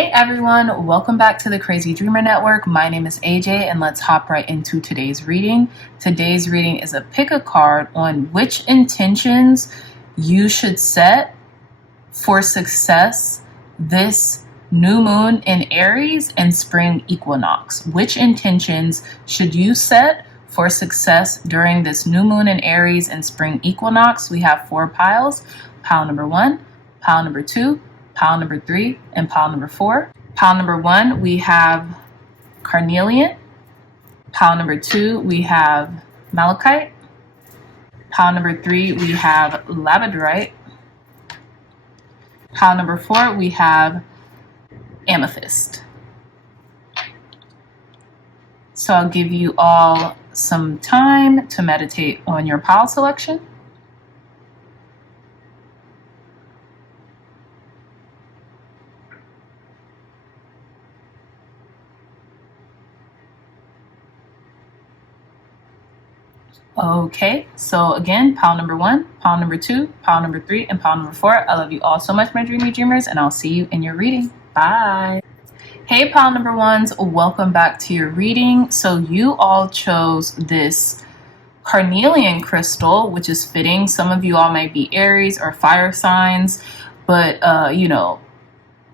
Hey everyone, welcome back to the Crazy Dreamer Network. My name is AJ and let's hop right into today's reading. Today's reading is a pick a card on which intentions you should set for success this new moon in Aries and spring equinox. Which intentions should you set for success during this new moon in Aries and spring equinox? We have 4 piles. Pile number 1, pile number 2, pile number 3, and pile number 4. Pile number 1, we have carnelian. Pile number 2, we have malachite. Pile number 3, we have labradorite. Pile number 4, we have amethyst. So I'll give you all some time to meditate on your pile selection. Okay, so again, pile number 1, pile number 2, pile number 3, and pile number 4. I love you all so much, my dreamy dreamers, and I'll see you in your reading. Bye. Hey, pile number 1s, welcome back to your reading. So you all chose this carnelian crystal, which is fitting. Some of you all might be Aries or fire signs, but you know,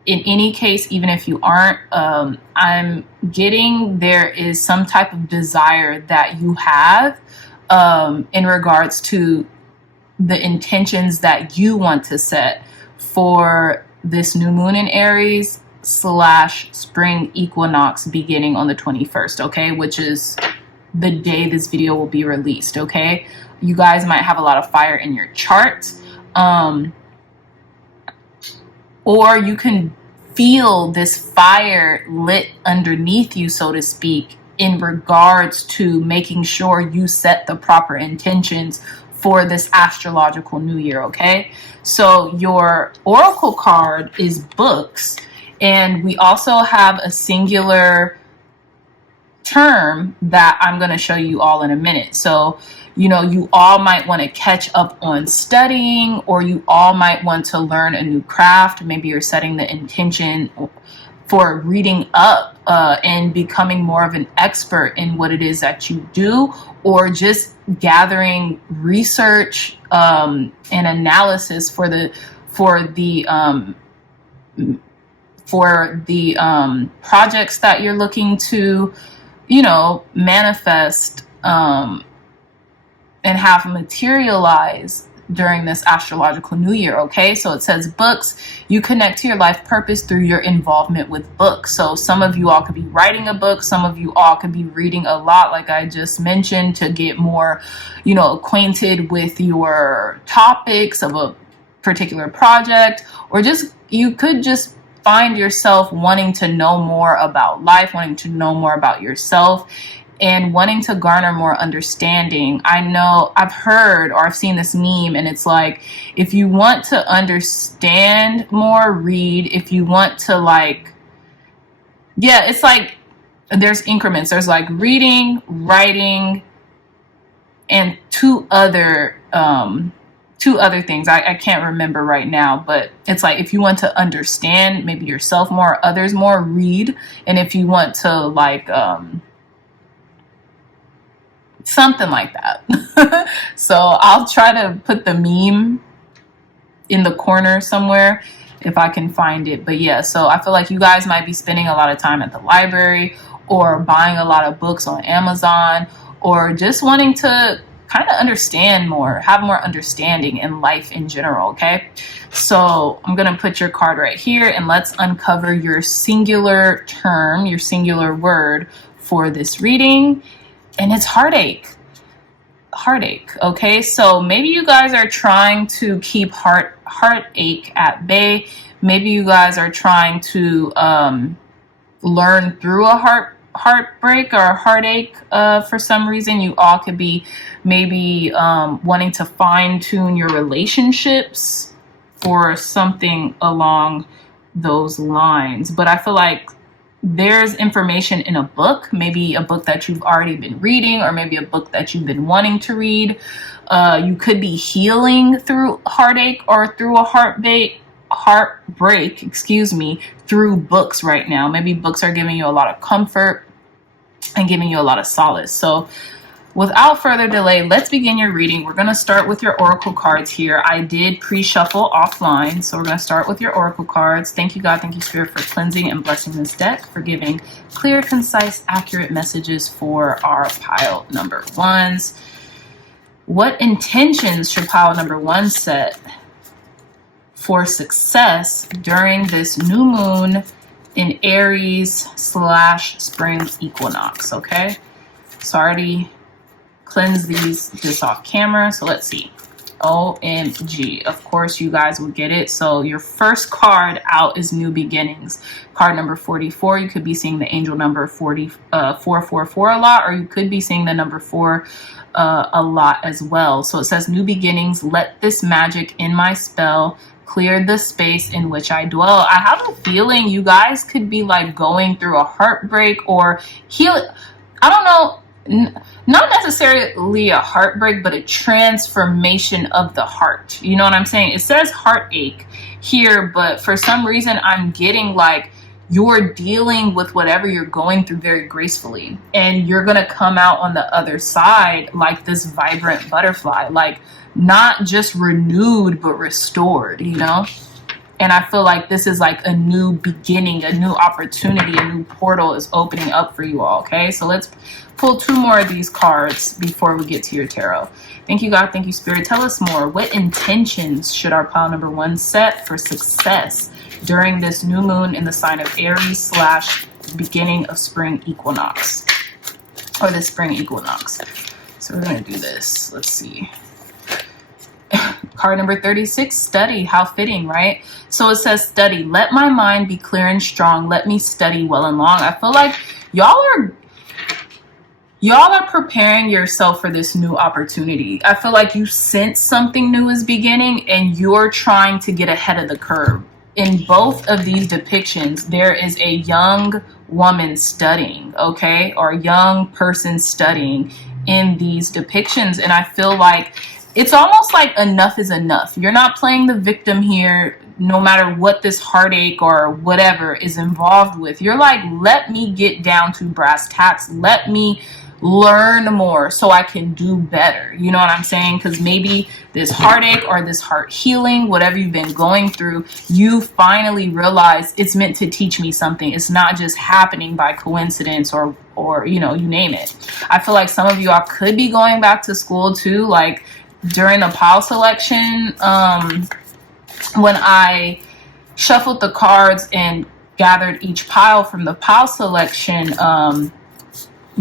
in any case, even if you aren't, I'm getting there is some type of desire that you have in regards to the intentions that you want to set for this new moon in Aries / spring equinox beginning on the 21st, okay, which is the day this video will be released, okay? You guys might have a lot of fire in your chart, or you can feel this fire lit underneath you, so to speak, in regards to making sure you set the proper intentions for this astrological new year, okay? So your oracle card is books, and we also have a singular term that I'm going to show you all in a minute. So, you know, you all might want to catch up on studying, or you all might want to learn a new craft. Maybe you're setting the intention for reading up and becoming more of an expert in what it is that you do, or just gathering research and analysis for the projects that you're looking to, you know, manifest and have materialize during this astrological new year, okay? So it says books, you connect to your life purpose through your involvement with books. So some of you all could be writing a book, some of you all could be reading a lot, like I just mentioned, to get more, you know, acquainted with your topics of a particular project, or just, you could just find yourself wanting to know more about life, wanting to know more about yourself, and wanting to garner more understanding. I know I've heard, or I've seen this meme, and it's like, if you want to understand more, read. If you want to, like, yeah, it's like there's increments. There's like reading, writing, and two other things. I can't remember right now, but it's like, if you want to understand maybe yourself more, others more, read. And if you want to, like, something like that. So I'll try to put the meme in the corner somewhere if I can find it. But yeah, so I feel like you guys might be spending a lot of time at the library, or buying a lot of books on Amazon, or just wanting to kind of understand more, have more understanding in life in general, okay? So I'm going to put your card right here, and let's uncover your singular term, your singular word for this reading. And it's heartache. Heartache, okay? So maybe you guys are trying to keep heartache at bay. Maybe you guys are trying to learn through a heartbreak or heartache for some reason. You all could be maybe wanting to fine-tune your relationships or something along those lines. But I feel like there's information in a book, maybe a book that you've already been reading, or maybe a book that you've been wanting to read. You could be healing through heartache or through a heartbreak, excuse me, through books right now. Maybe books are giving you a lot of comfort and giving you a lot of solace. So without further delay, let's begin your reading. We're going to start with your oracle cards here. I did pre-shuffle offline, so we're going to start with your oracle cards. Thank you, God. Thank you, Spirit, for cleansing and blessing this deck, for giving clear, concise, accurate messages for our pile number ones. What intentions should pile number one set for success during this new moon in Aries / spring equinox? Okay, so I already cleanse this off camera, so let's see. OMG, of course you guys will get it. So your first card out is new beginnings, card number 44. You could be seeing the angel number 444 a lot, or you could be seeing the number 4 a lot as well. So it says new beginnings, let this magic in my spell clear the space in which I dwell. I have a feeling you guys could be like going through a heartbreak or heal. I don't know. Not necessarily a heartbreak, but a transformation of the heart. You know what I'm saying? It says heartache here, but for some reason I'm getting like you're dealing with whatever you're going through very gracefully, and you're gonna come out on the other side like this vibrant butterfly, like not just renewed but restored, you know? And I feel like this is like a new beginning, a new opportunity, a new portal is opening up for you all, okay? So let's pull 2 more of these cards before we get to your tarot. Thank you, God. Thank you, Spirit. Tell us more. What intentions should our pile number one set for success during this new moon in the sign of Aries / beginning of spring equinox, or the spring equinox? So we're going to do this. Let's see. Card number 36, study. How fitting, right? So it says study. Let my mind be clear and strong. Let me study well and long. I feel like y'all are preparing yourself for this new opportunity. I feel like you sense something new is beginning and you're trying to get ahead of the curve. In both of these depictions, there is a young woman studying, okay? Or a young person studying in these depictions. And I feel like it's almost like enough is enough. You're not playing the victim here, no matter what this heartache or whatever is involved with. You're like, let me get down to brass tacks. Let me learn more so I can do better. You know what I'm saying? Because maybe this heartache or this heart healing, whatever you've been going through, you finally realize it's meant to teach me something. It's not just happening by coincidence or you know, you name it. I feel like some of you all could be going back to school too, like during the pile selection, when I shuffled the cards and gathered each pile from the pile selection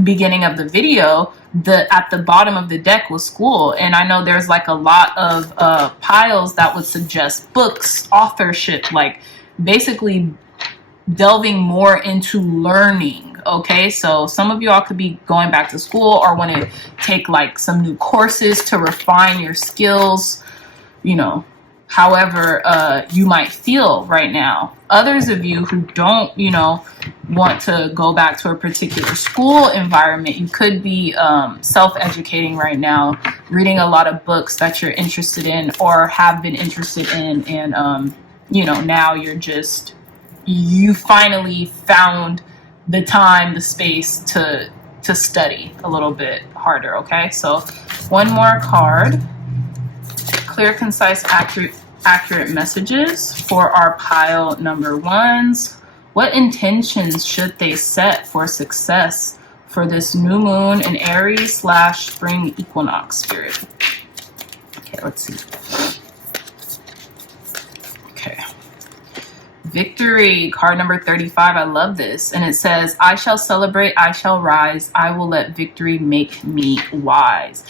beginning of the video, at the bottom of the deck was school. And I know there's like a lot of piles that would suggest books, authorship, like basically delving more into learning. Okay, so some of you all could be going back to school or want to take like some new courses to refine your skills, you know, however you might feel right now. Others of you who don't, you know, want to go back to a particular school environment, you could be self-educating right now, reading a lot of books that you're interested in or have been interested in, and you know, now you finally found the time, the space to study a little bit harder. Okay, so one more card. Clear, concise, accurate messages for our pile number ones. What intentions should they set for success for this new moon in Aries / spring equinox, Spirit? Okay, let's see. Okay. Victory, card number 35. I love this. And it says, I shall celebrate, I shall rise, I will let victory make me wise.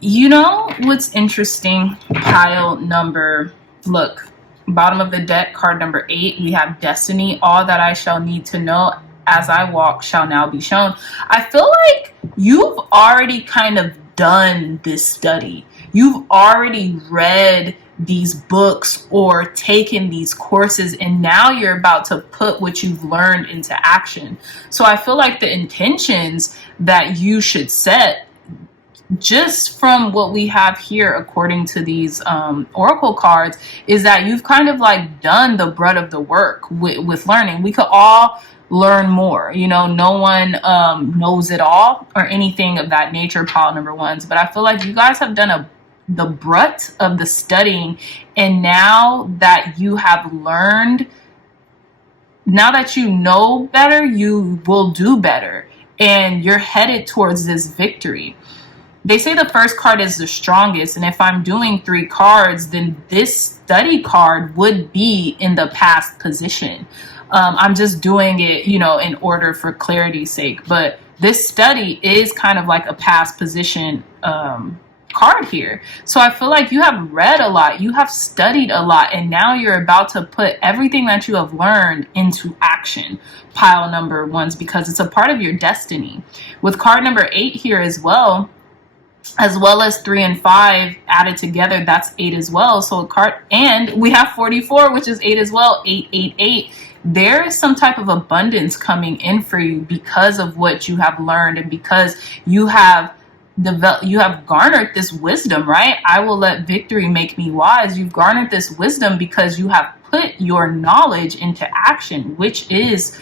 You know what's interesting? Pile number, look, bottom of the deck, card number 8, we have destiny. All that I shall need to know as I walk shall now be shown. I feel like you've already kind of done this study. You've already read these books or taken these courses, and now you're about to put what you've learned into action. So I feel like the intentions that you should set, just from what we have here, according to these oracle cards, is that you've kind of like done the brunt of the work with learning. We could all learn more, you know, no one knows it all or anything of that nature, pile number ones, but I feel like you guys have done the brunt of the studying, and now that you have learned, now that you know better, you will do better, and you're headed towards this victory. They say the first card is the strongest, and if I'm doing 3 cards, then this study card would be in the past position. I'm just doing it, you know, in order for clarity's sake, but this study is kind of like a past position card here. So I feel like you have read a lot, you have studied a lot, and now you're about to put everything that you have learned into action, pile number ones, because it's a part of your destiny. With card number 8 here as well as 3 and 5 added together, that's 8 as well. So a card, and we have 44, which is 8 as well, 888. There is some type of abundance coming in for you because of what you have learned, and because you have garnered this wisdom, right? I will let victory make me wise. You've garnered this wisdom because you have put your knowledge into action, which is,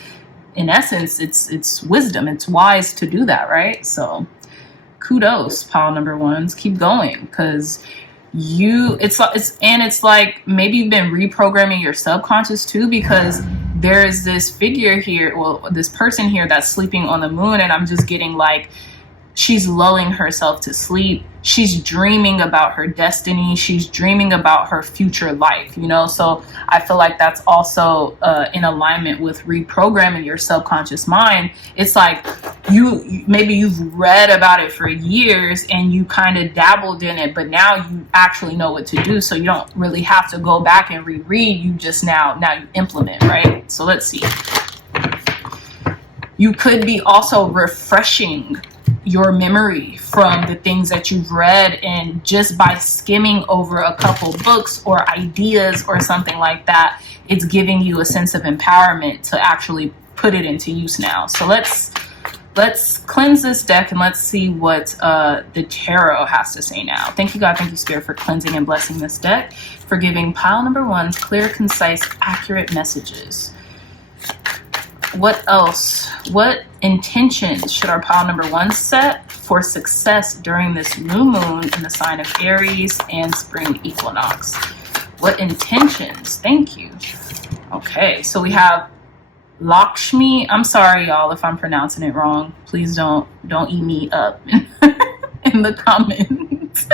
in essence, it's wisdom. It's wise to do that, right? So kudos, pile number ones. Keep going, because it's like maybe you've been reprogramming your subconscious too, because there is this figure here, well, this person here that's sleeping on the moon, and I'm just getting like she's lulling herself to sleep. She's dreaming about her destiny. She's dreaming about her future life, you know? So I feel like that's also in alignment with reprogramming your subconscious mind. It's like maybe you've read about it for years and you kind of dabbled in it, but now you actually know what to do. So you don't really have to go back and reread. You just now you implement, right? So let's see. You could be also refreshing your memory from the things that you've read, and just by skimming over a couple books or ideas or something like that, it's giving you a sense of empowerment to actually put it into use now. So let's cleanse this deck and let's see what the tarot has to say now. Thank you, God. Thank you, Spirit, for cleansing and blessing this deck, for giving pile number ones clear, concise, accurate messages. What else? What intentions should our pile number one set for success during this new moon in the sign of Aries and spring equinox? What intentions? Thank you. Okay, so we have Lakshmi. I'm sorry, y'all, if I'm pronouncing it wrong. Please don't eat me up in the comments.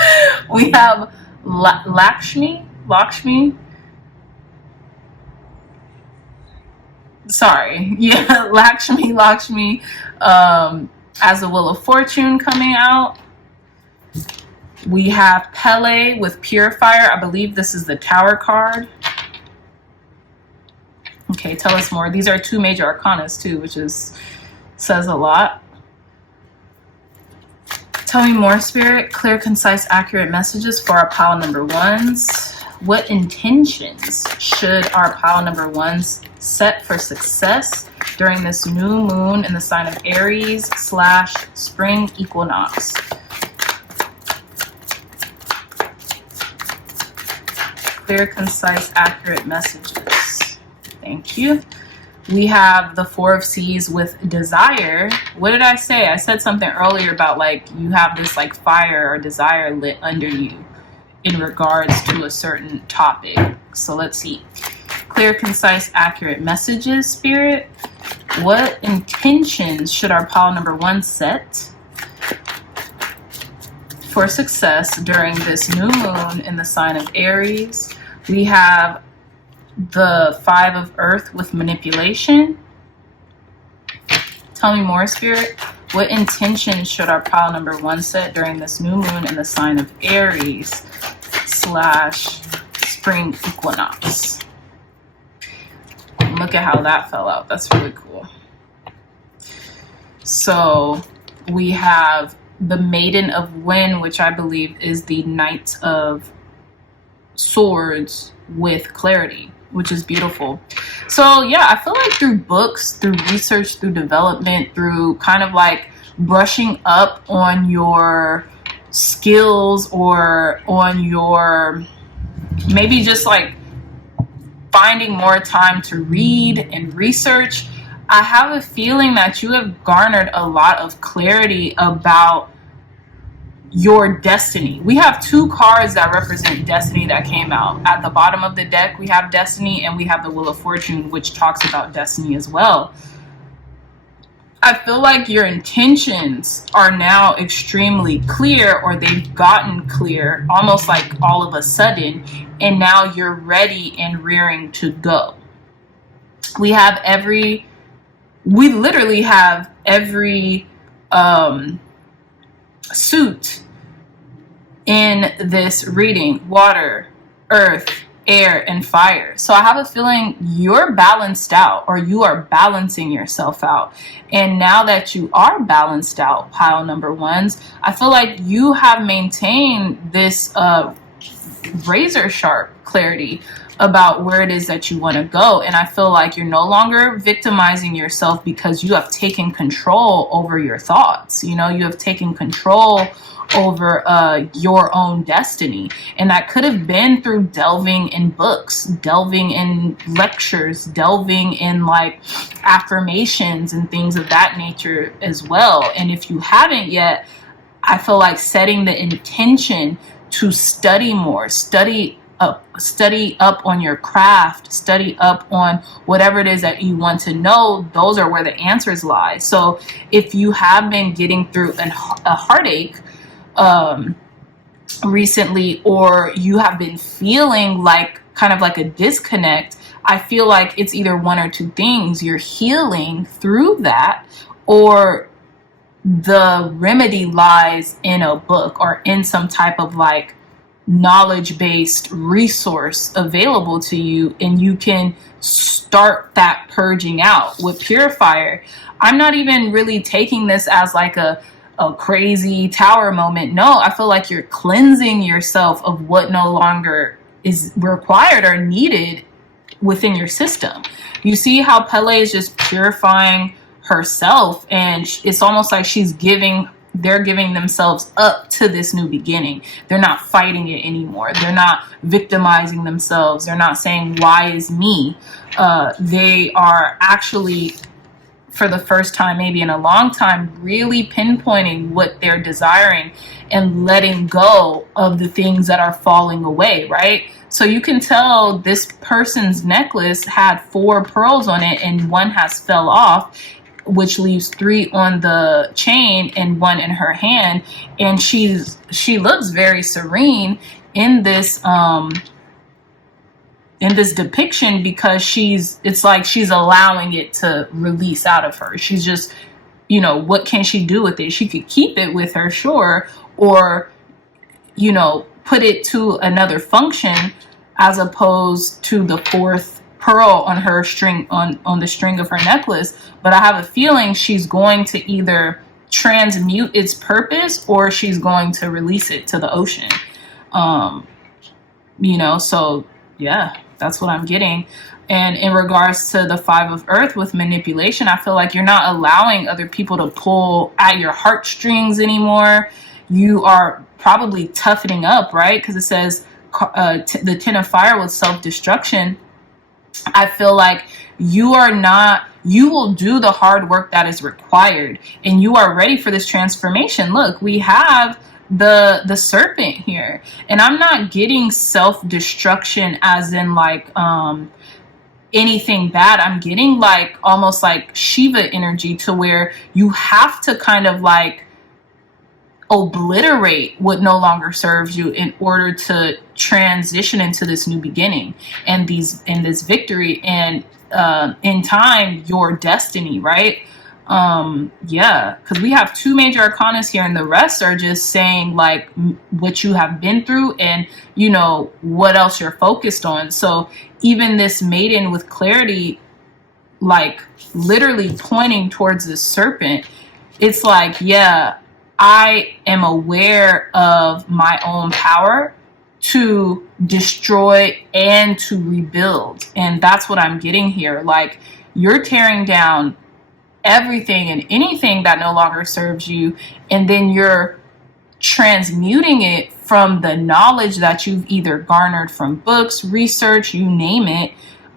We have Lakshmi. Sorry, yeah, Lakshmi, as a Wheel of Fortune coming out. We have Pele with Purifier. I believe this is the Tower card. Okay, tell us more. These are 2 major arcanas too, which says a lot. Tell me more, Spirit. Clear, concise, accurate messages for our pile number ones. What intentions should our pile number ones set for success during this new moon in the sign of Aries / spring equinox? Clear, concise, accurate messages. Thank you. We have the 4 of Seas with desire. What did I say? I said something earlier about like you have this like fire or desire lit under you in regards to a certain topic. So let's see. Clear, concise, accurate messages, Spirit. What intentions should our pile number one set for success during this new moon in the sign of Aries? We have the 5 of Earth with manipulation. Tell me more, Spirit. What intention should our pile number one set during this new moon in the sign of Aries / spring equinox? Look at how that fell out. That's really cool. So we have the Maiden of Wind, which I believe is the Knight of Swords with clarity, which is beautiful. So yeah, I feel like through books, through research, through development, through kind of like brushing up on your skills or on your, maybe just like finding more time to read and research, I have a feeling that you have garnered a lot of clarity about your destiny. We have two cards that represent destiny that came out. At the bottom of the deck, we have destiny, and we have the Wheel of Fortune, which talks about destiny as well. I feel like your intentions are now extremely clear, or they've gotten clear almost like all of a sudden, and now you're ready and rearing to go. We literally have every suit in this reading: water, earth, air, and fire. So I have a feeling you're balanced out, or you are balancing yourself out. And now that you are balanced out, pile number ones, I feel like you have maintained this razor sharp clarity about where it is that you want to go. And I feel like you're no longer victimizing yourself, because you have taken control over your thoughts. You have taken control over your own destiny. And that could have been through delving in books, delving in lectures, delving in like affirmations and things of that nature as well. And if you haven't yet, I feel like setting the intention to study more, study up on your craft, study up on whatever it is that you want to know. Those are where the answers lie. So if you have been getting through a heartache recently, or you have been feeling like kind of like a disconnect, I feel like it's either one or two things. You're healing through that, or the remedy lies in a book or in some type of like knowledge-based resource available to you, and you can start that purging out. With Purifier, I'm not even really taking this as like a crazy tower moment. No, I feel like you're cleansing yourself of what no longer is required or needed within your system. You see how Pele is just purifying herself, and it's almost like they're giving themselves up to this new beginning. They're not fighting it anymore. They're not victimizing themselves. They're not saying, why is me? They are actually, for the first time maybe in a long time, really pinpointing what they're desiring and letting go of the things that are falling away, right? So you can tell this person's necklace had 4 pearls on it, and one has fell off, which leaves 3 on the chain and 1 in her hand. And she looks very serene in this depiction, because it's like she's allowing it to release out of her. She's just, what can she do with it? She could keep it with her, sure, or put it to another function, as opposed to the 4th pearl on her string, on the string of her necklace. But I have a feeling she's going to either transmute its purpose, or she's going to release it to the ocean. So yeah, that's what I'm getting. And in regards to the 5 of Earth with manipulation, I feel like you're not allowing other people to pull at your heartstrings anymore. You are probably toughening up, right? Because it says the 10 of Fire with self-destruction. I feel like you will do the hard work that is required, and you are ready for this transformation. Look, we have the serpent here, and I'm not getting self-destruction as in like anything bad. I'm getting like almost like Shiva energy, to where you have to kind of like obliterate what no longer serves you in order to transition into this new beginning and this victory, and in time your destiny, right? Yeah, because we have 2 major arcanas here, and the rest are just saying like what you have been through and what else you're focused on. So even this maiden with clarity, like literally pointing towards the serpent, it's like, yeah, I am aware of my own power to destroy and to rebuild. And that's what I'm getting here. Like, you're tearing down everything and anything that no longer serves you, and then you're transmuting it from the knowledge that you've either garnered from books, research, you name it,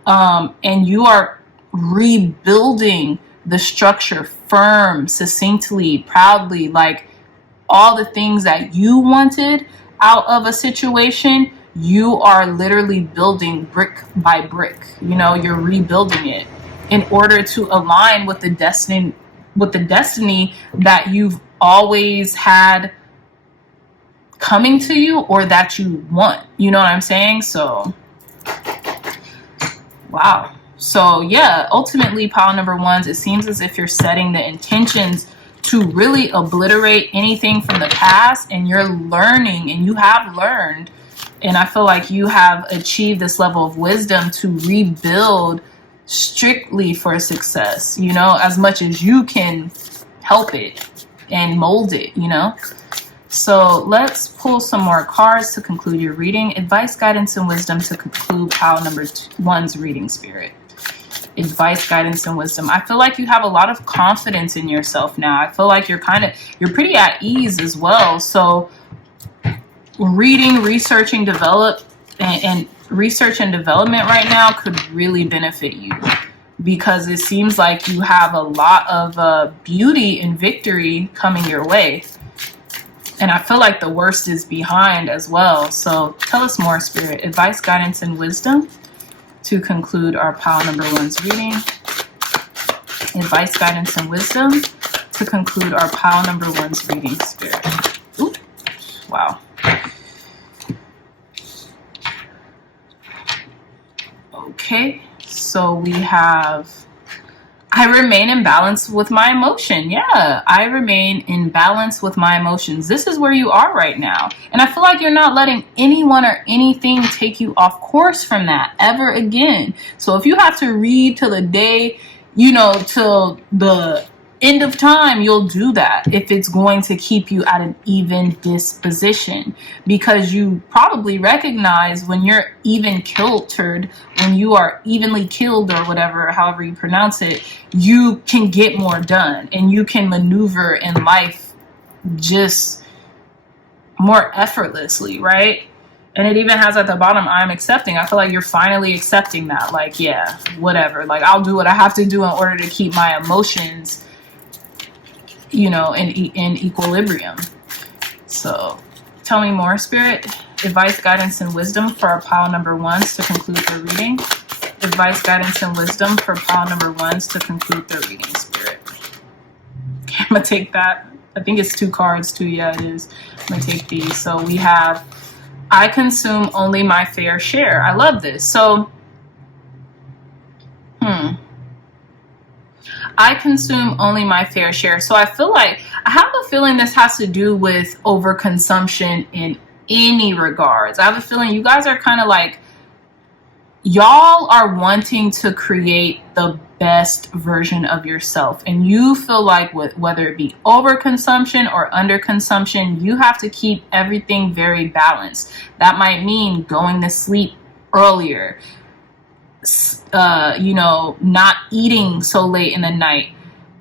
and you are rebuilding the structure firm, succinctly, proudly, like all the things that you wanted out of a situation. You are literally building brick by brick. You know, you're rebuilding it in order to align with the destiny that you've always had coming to you, or that you want. You know what I'm saying? So wow. So yeah, ultimately, pile number ones, it seems as if you're setting the intentions to really obliterate anything from the past, and you're learning, and you have learned, and I feel like you have achieved this level of wisdom to rebuild strictly for success, you know, as much as you can help it and mold it, you know. So let's pull some more cards to conclude your reading. Advice, guidance, and wisdom to conclude pile number one's reading, Spirit. Advice, guidance, and wisdom. I feel like you have a lot of confidence in yourself now. I feel like you're pretty at ease as well. So reading, researching, and research and development right now could really benefit you, because it seems like you have a lot of beauty and victory coming your way. And I feel like the worst is behind as well. So tell us more, Spirit. Advice, guidance, and wisdom to conclude our pile number one's reading. Advice, guidance, and wisdom to conclude our pile number one's reading, Spirit. Ooh, wow. Okay, so we have, I remain in balance with my emotion. Yeah, I remain in balance with my emotions. This is where you are right now. And I feel like you're not letting anyone or anything take you off course from that ever again. So if you have to read till the day, you know, till the end of time, you'll do that if it's going to keep you at an even disposition, because you probably recognize when you're even kiltered, when you are evenly killed, or whatever, however you pronounce it, you can get more done and you can maneuver in life just more effortlessly, right? And it even has at the bottom, I'm accepting. I feel like you're finally accepting that. Like, yeah, whatever. Like, I'll do what I have to do in order to keep my emotions, you know, in equilibrium. So tell me more, Spirit. Advice, guidance, and wisdom for our pile number ones to conclude the reading. Advice, guidance, and wisdom for pile number ones to conclude the reading, Spirit. Okay, I'm going to take that. I think it's 2 cards too. Yeah, it is. I'm going to take these. So we have, I consume only my fair share. I love this. So, I consume only my fair share. So I feel like, I have a feeling this has to do with overconsumption in any regards. I have a feeling you guys are kind of like, y'all are wanting to create the best version of yourself. And you feel like whether it be overconsumption or underconsumption, you have to keep everything very balanced. That might mean going to sleep earlier, you know, not eating so late in the night,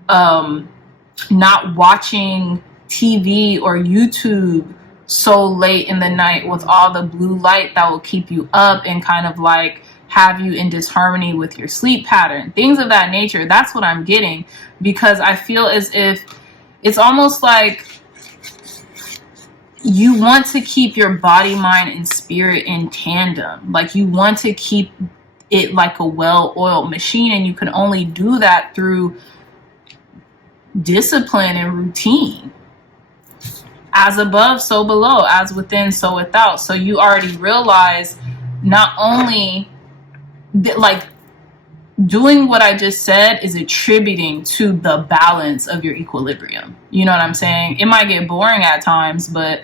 not watching TV or YouTube so late in the night with all the blue light that will keep you up and kind of like have you in disharmony with your sleep pattern, things of that nature. That's what I'm getting, because I feel as if it's almost like you want to keep your body, mind, and spirit in tandem. Like you want to keep it like a well-oiled machine, and you can only do that through discipline and routine. As above, so below, as within, so without. So you already realize not only like doing what I just said is attributing to the balance of your equilibrium. You know what I'm saying? It might get boring at times, but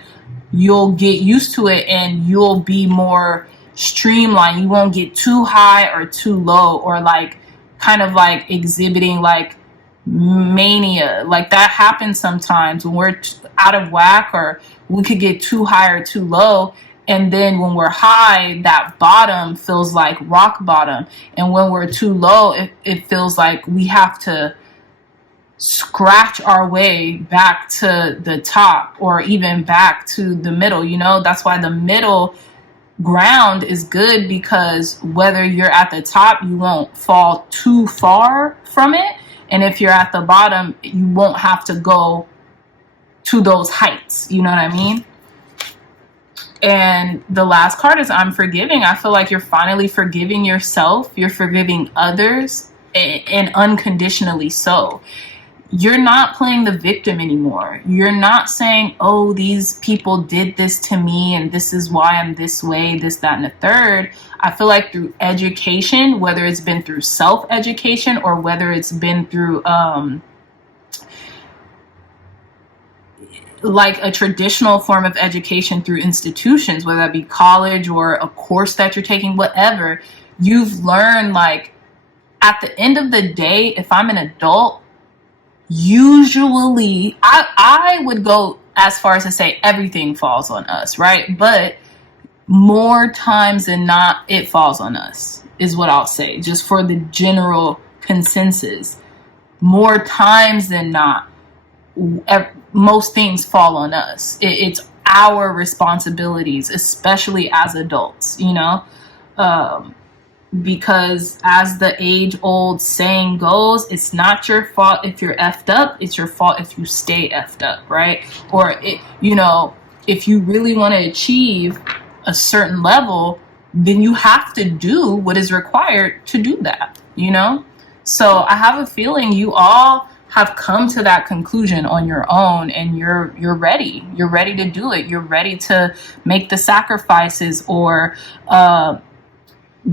you'll get used to it and you'll be more streamlined. You won't get too high or too low, or like kind of like exhibiting like mania. Like that happens sometimes when we're out of whack, or we could get too high or too low. And then when we're high, that bottom feels like rock bottom. And when we're too low, it feels like we have to scratch our way back to the top or even back to the middle. You know, that's why the middle ground is good, because whether you're at the top, you won't fall too far from it. And if you're at the bottom, you won't have to go to those heights. You know what I mean? And the last card is I'm forgiving. I feel like you're finally forgiving yourself. You're forgiving others, and unconditionally so. You're not playing the victim anymore. You're not saying, oh, these people did this to me and this is why I'm this way, this, that, and the third. I feel like through education, whether it's been through self-education or whether it's been through like a traditional form of education through institutions, whether that be college or a course that you're taking, whatever, you've learned, like, at the end of the day, if I'm an adult, usually I would go as far as to say everything falls on us, right? But more times than not, it falls on us, is what I'll say, just for the general consensus. More times than not, most things fall on us. It's our responsibilities, especially as adults, you know? Because as the age-old saying goes, it's not your fault if you're effed up, it's your fault if you stay effed up, right? Or, you know, if you really want to achieve a certain level, then you have to do what is required to do that, you know? So I have a feeling you all have come to that conclusion on your own, and you're ready. You're ready to do it. You're ready to make the sacrifices, or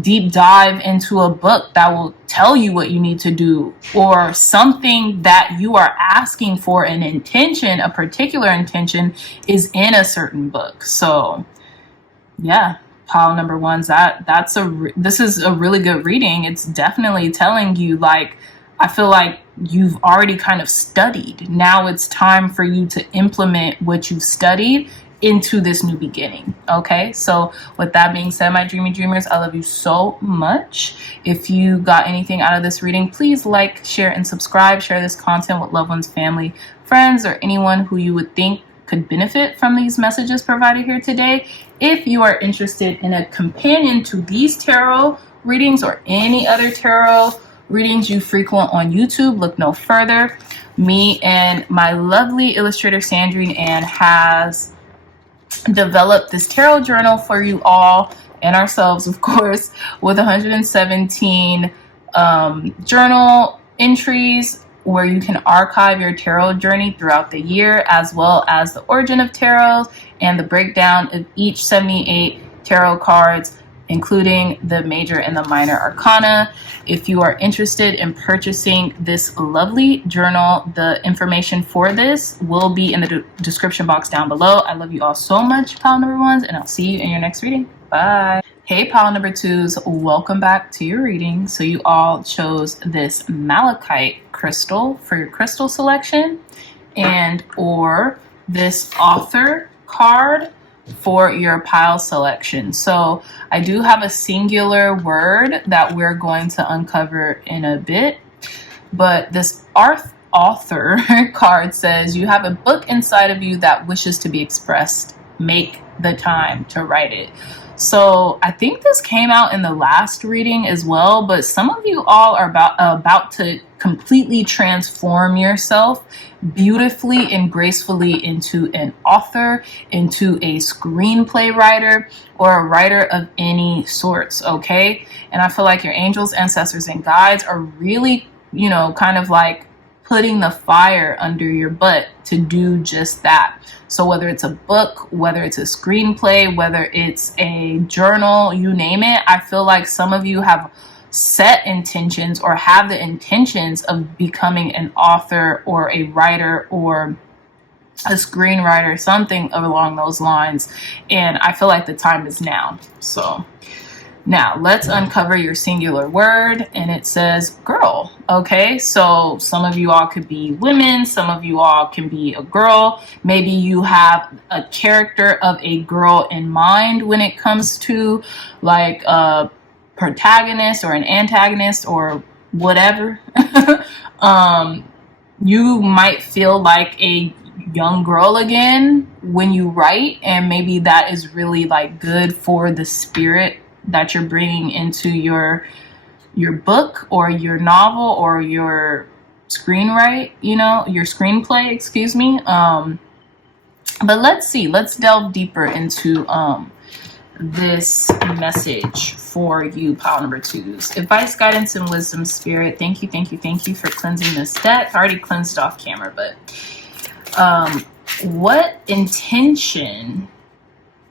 deep dive into a book that will tell you what you need to do, or something that you are asking for, an intention, a particular intention is in a certain book. So yeah, pile number ones, this is a really good reading. It's definitely telling you, like, I feel like you've already kind of studied. Now it's time for you to implement what you've studied into this new beginning. Okay, so with that being said, my dreamy dreamers, I love you so much. If you got anything out of this reading, please like, share, and subscribe. Share this content with loved ones, family, friends, or anyone who you would think could benefit from these messages provided here today. If you are interested in a companion to these tarot readings or any other tarot readings you frequent on YouTube, look no further. Me and my lovely illustrator Sandrine Ann has developed this tarot journal for you all, and ourselves, of course, with 117 journal entries where you can archive your tarot journey throughout the year, as well as the origin of tarot and the breakdown of each 78 tarot cards, including the major and the minor arcana. If you are interested in purchasing this lovely journal, the information for this will be in the description box down below. I love you all so much, pile number ones, and I'll see you in your next reading. Bye. Hey, pile number twos, welcome back to your reading. So you all chose this malachite crystal for your crystal selection, and or this author card for your pile selection. So I do have a singular word that we're going to uncover in a bit, but this author card says you have a book inside of you that wishes to be expressed. Make the time to write it. So I think this came out in the last reading as well, but some of you all are about to completely transform yourself beautifully and gracefully into an author, into a screenplay writer, or a writer of any sorts, okay? And I feel like your angels, ancestors, and guides are really, you know, kind of like putting the fire under your butt to do just that. So whether it's a book, whether it's a screenplay, whether it's a journal, you name it, I feel like some of you have set intentions or have the intentions of becoming an author or a writer or a screenwriter, something along those lines. And I feel like the time is now. So now let's uncover your singular word, and it says girl. Okay, so some of you all could be women, some of you all can be a girl. Maybe you have a character of a girl in mind when it comes to like a protagonist or an antagonist or whatever. you might feel like a young girl again when you write, and maybe that is really like good for the spirit that you're bringing into your book or your novel or your screenwrite, your screenplay, excuse me. But let's see, let's delve deeper into this message for you, pile number twos. Advice, guidance, and wisdom, spirit. Thank you, thank you, thank you for cleansing this deck. I already cleansed off camera, but what intention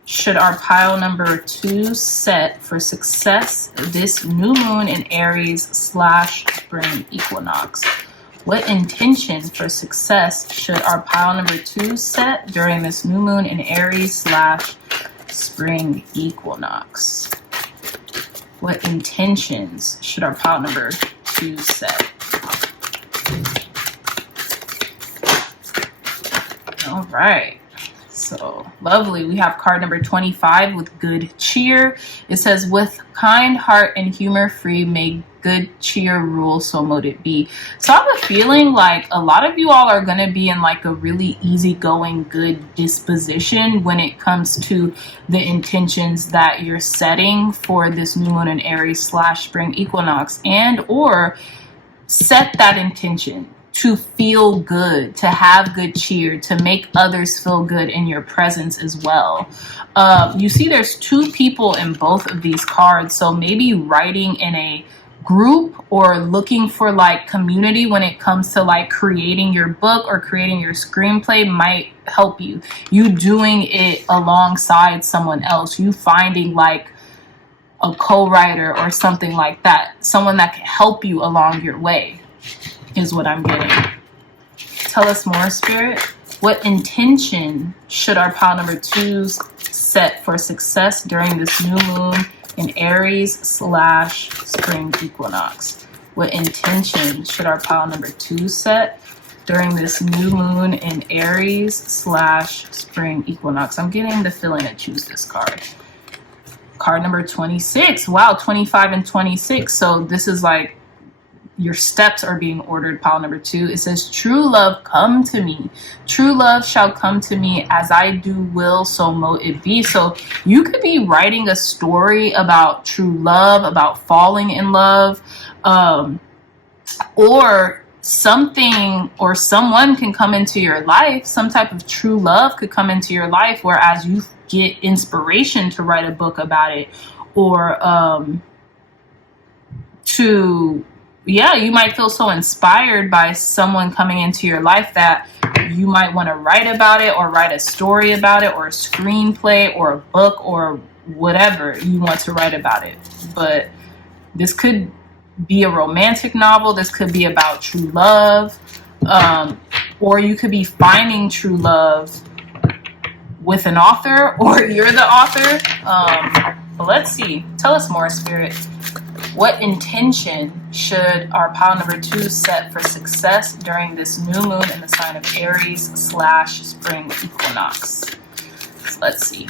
should our pile number two set for success this new moon in Aries / spring equinox? What intention for success should our pile number two set during this new moon in Aries / spring equinox? What intentions should our pile number two set? All right. So lovely. We have card number 25 with good cheer. It says, with kind heart and humor free, may good cheer rule, so mote it be. So I have a feeling like a lot of you all are going to be in like a really easygoing, good disposition when it comes to the intentions that you're setting for this new moon in Aries / spring equinox, and or set that intention to feel good, to have good cheer, to make others feel good in your presence as well. You see there's two people in both of these cards, so maybe writing in a group or looking for like community when it comes to like creating your book or creating your screenplay might help you. You doing it alongside someone else, you finding like a co-writer or something like that, someone that can help you along your way, is what I'm getting. Tell us more, spirit. What intention should our pile number twos set for success during this new moon in Aries / spring equinox? What intention should our pile number two set during this new moon in Aries / spring equinox? I'm getting the feeling to choose this card. Card number 26. Wow, 25 and 26. So this is like your steps are being ordered, pile number two. It says, true love come to me. True love shall come to me, as I do will, so mote it be. So you could be writing a story about true love, about falling in love, or something or someone can come into your life. Some type of true love could come into your life, whereas you get inspiration to write a book about it, or you might feel so inspired by someone coming into your life that you might want to write about it or write a story about it or a screenplay or a book or whatever you want to write about it. But this could be a romantic novel. This could be about true love. Or you could be finding true love with an author, or you're the author. But let's see. Tell us more, spirit. What intention should our pile number two set for success during this new moon in the sign of Aries / spring equinox? So let's see.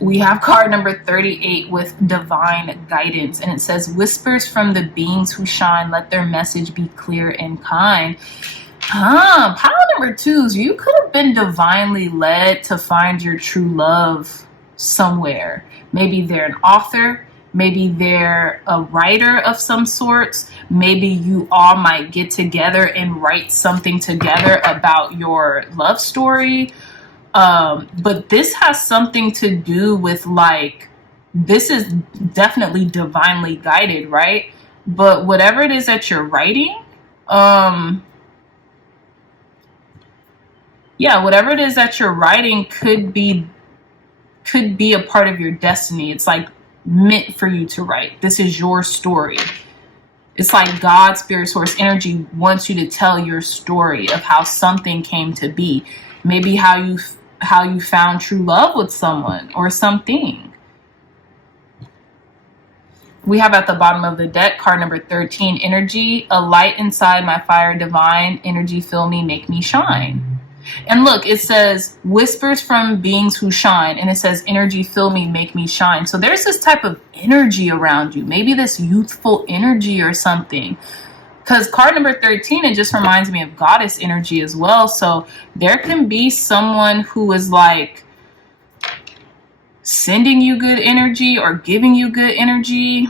We have card number 38 with divine guidance, and it says, whispers from the beings who shine, let their message be clear and kind. Pile number twos, you could have been divinely led to find your true love somewhere. Maybe they're an author, maybe they're a writer of some sorts, maybe you all might get together and write something together about your love story. But this has something to do with like, this is definitely divinely guided, right? But whatever it is that you're writing, whatever it is that you're writing could be a part of your destiny. It's like meant for you to write. This is your story. It's like God, spirit, source, energy wants you to tell your story of how something came to be. Maybe how you found true love with someone or something. We have at the bottom of the deck card number 13, energy, a light inside my fire divine, energy fill me, make me shine. And look, it says whispers from beings who shine, and it says energy fill me, make me shine. So there's this type of energy around you, maybe this youthful energy or something. Because card number 13, it just reminds me of goddess energy as well. So there can be someone who is like sending you good energy or giving you good energy.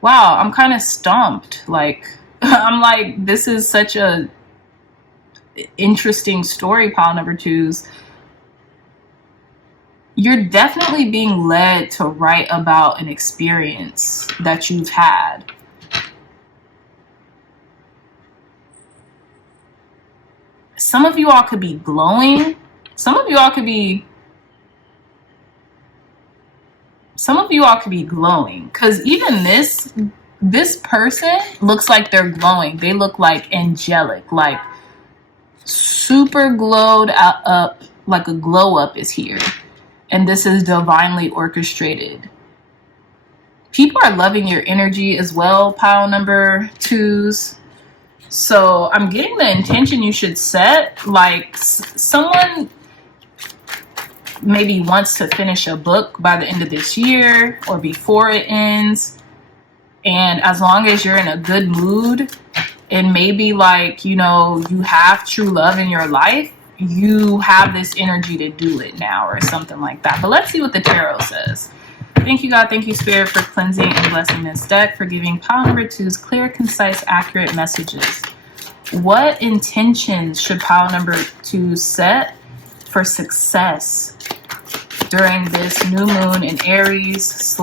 Wow, I'm kind of stumped. Like, I'm like, this is such a interesting story, pile number twos. You're definitely being led to write about an experience that you've had. Some of you all could be glowing. Some of you all could be glowing, because even this person looks like they're glowing. They look like angelic, like super glowed up, like a glow up is here. And this is divinely orchestrated. People are loving your energy as well, pile number twos. So I'm getting the intention you should set. Like someone maybe wants to finish a book by the end of this year or before it ends. And as long as you're in a good mood and maybe like, you know, you have true love in your life, you have this energy to do it now or something like that. But let's see what the tarot says. Thank you, God. Thank you, Spirit, for cleansing and blessing this deck, for giving pile number twos clear, concise, accurate messages. What intentions should pile number two set for success during this new moon in Aries /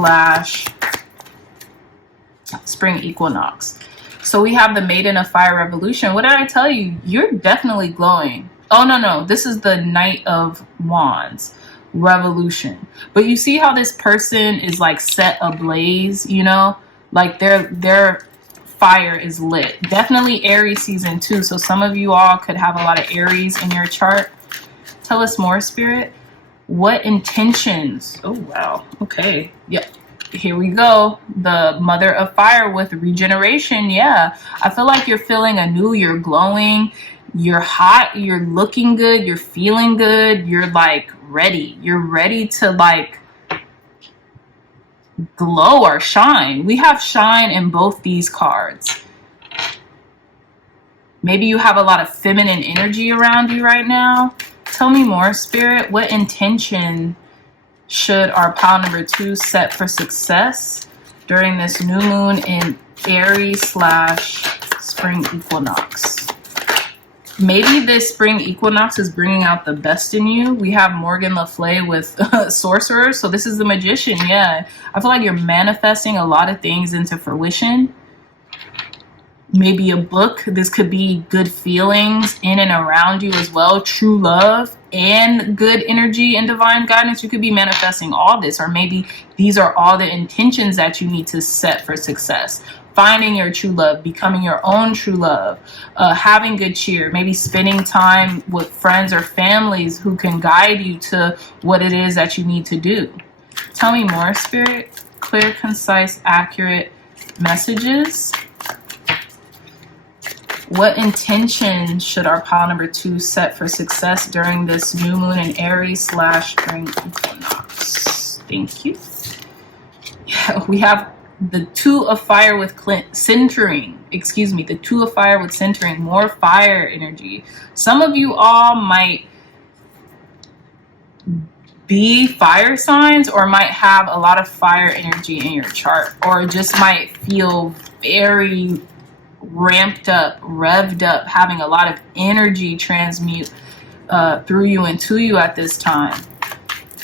spring equinox? So we have the Maiden of Fire Revolution. What did I tell you? You're definitely glowing. Oh, no. This is the Knight of Wands Revolution. But you see how this person is like set ablaze, you know? Like their fire is lit. Definitely Aries season 2. So some of you all could have a lot of Aries in your chart. Tell us more, Spirit. What intentions? Oh, wow. Okay. Yeah. Here we go. The Mother of Fire with regeneration. Yeah. I feel like you're feeling anew. You're glowing. You're hot. You're looking good. You're feeling good. You're like ready. You're ready to like glow or shine. We have shine in both these cards. Maybe you have a lot of feminine energy around you right now. Tell me more, Spirit. What intention should our pile number two set for success during this new moon in Aries / spring equinox? Maybe this spring equinox is bringing out the best in you. We have Morgan Le Fay with Sorcerer. So this is the Magician. Yeah. I feel like you're manifesting a lot of things into fruition. Maybe a book. This could be good feelings in and around you as well. True love and good energy and divine guidance. You could be manifesting all this. Or maybe these are all the intentions that you need to set for success. Finding your true love, becoming your own true love, having good cheer, maybe spending time with friends or families who can guide you to what it is that you need to do. Tell me more, Spirit. Clear, concise, accurate messages. What intention should our pile number two set for success during this new moon in Aries / spring equinox? Thank you. Yeah, we have the Two of Fire with centering. Excuse me, the Two of Fire with centering. More fire energy. Some of you all might be fire signs or might have a lot of fire energy in your chart, or just might feel very ramped up, revved up, having a lot of energy transmute through you and to you at this time.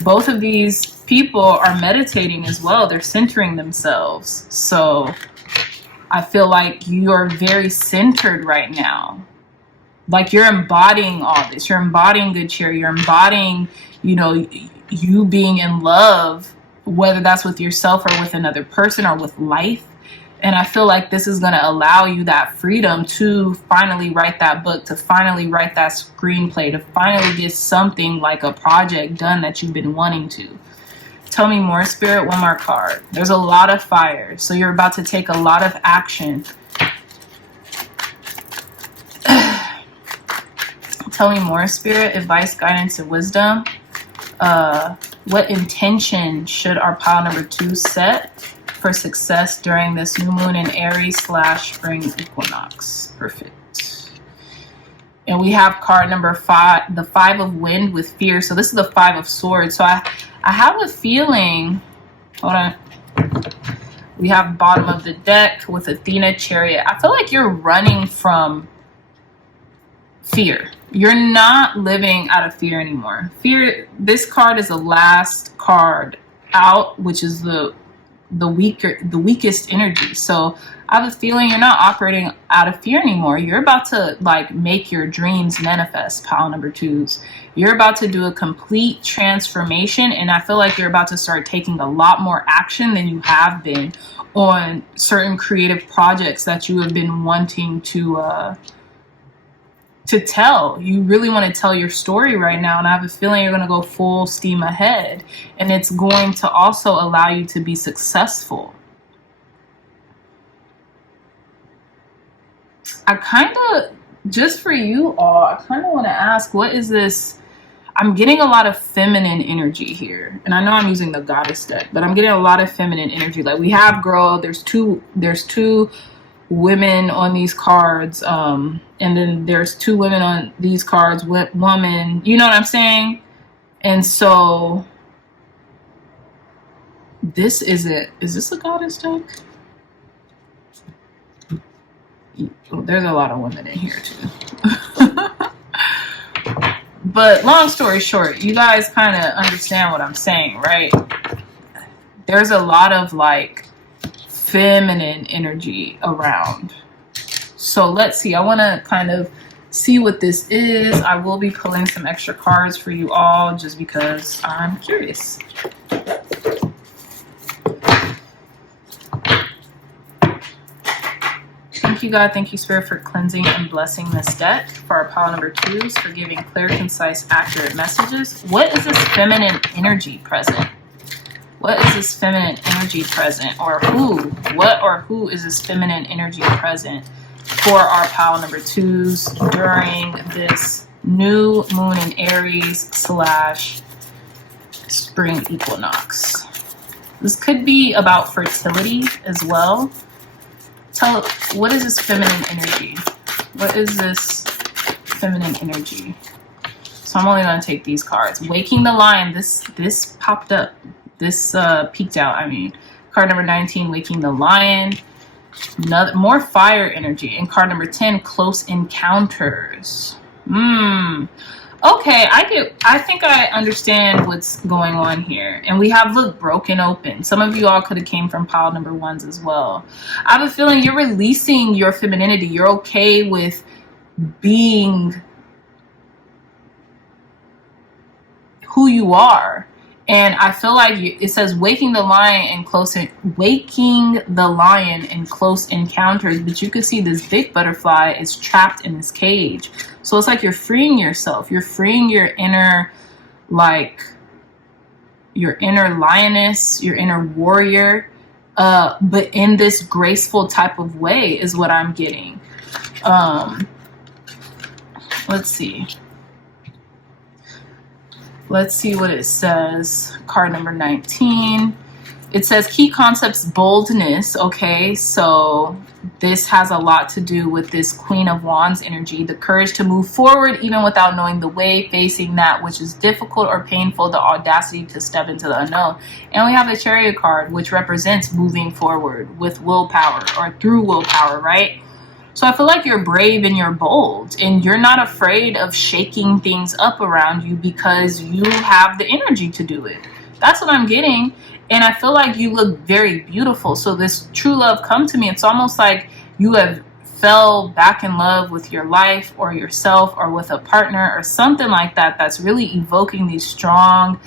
Both of these people are meditating as well. They're centering themselves. So I feel like you're very centered right now. Like you're embodying all this. You're embodying good cheer. You're embodying, you know, you being in love, whether that's with yourself or with another person or with life. And I feel like this is going to allow you that freedom to finally write that book, to finally write that screenplay, to finally get something like a project done that you've been wanting to. Tell me more, Spirit. One more card. There's a lot of fire. So you're about to take a lot of action. Tell me more, Spirit. Advice, guidance, and wisdom. What intention should our pile number 2 set for success during this new moon in Aries / spring equinox? Perfect. And we have card number 5, the 5 of wind with fear. So this is the 5 of swords. So I have a feeling, hold on. We have bottom of the deck with Athena, Chariot. I feel like you're running from fear. You're not living out of fear anymore. Fear, this card is the last card out, which is the weakest energy. So I have a feeling you're not operating out of fear anymore. You're about to like make your dreams manifest, pile number 2s. You're about to do a complete transformation, and I feel like you're about to start taking a lot more action than you have been on certain creative projects that you have been wanting to tell. You really want to tell your story right now, and I have a feeling you're going to go full steam ahead, and it's going to also allow you to be successful. I kind of, just for you all, I kind of want to ask, what is this? I'm getting a lot of feminine energy here, and I know I'm using the goddess deck, but I'm getting a lot of feminine energy. Like we have girl, there's two women on these cards, and then there's 2 women on these cards with woman, you know what I'm saying? And so this is this a goddess deck? There's a lot of women in here too. But long story short, you guys kind of understand what I'm saying, right? There's a lot of like feminine energy around. So let's see. I want to kind of see what this is. I will be pulling some extra cards for you all just because I'm curious. Thank you, God. Thank you, Spirit, for cleansing and blessing this deck. For our pile number 2s, for giving clear, concise, accurate messages. What is this feminine energy present? What is this feminine energy present? Or who? What or who is this feminine energy present for our pile number 2s during this new moon in Aries / spring equinox? This could be about fertility as well. What is this feminine energy? What is this feminine energy? So I'm only going to take these cards. Waking the Lion. This popped up. This peeked out, I mean. Card number 19, Waking the Lion. More fire energy. And card number 10, Close Encounters. Okay, I think I understand what's going on here. And we have, look, Broken Open. Some of you all could have came from pile number 1s as well. I have a feeling you're releasing your femininity. You're okay with being who you are. And I feel like it says waking the lion in close encounters, but you can see this big butterfly is trapped in this cage. So it's like you're freeing yourself. You're freeing your inner, like your inner lioness, your inner warrior, but in this graceful type of way is what I'm getting. Let's see. Let's see what it says. Card number 19. It says key concepts, boldness. Okay, so this has a lot to do with this Queen of Wands energy. The courage to move forward even without knowing the way, facing that which is difficult or painful, the audacity to step into the unknown. And we have the Chariot card, which represents moving forward with willpower or through willpower, right? So I feel like you're brave and you're bold and you're not afraid of shaking things up around you because you have the energy to do it. That's what I'm getting. And I feel like you look very beautiful. So this true love come to me. It's almost like you have fell back in love with your life or yourself or with a partner or something like that. That's really evoking these strong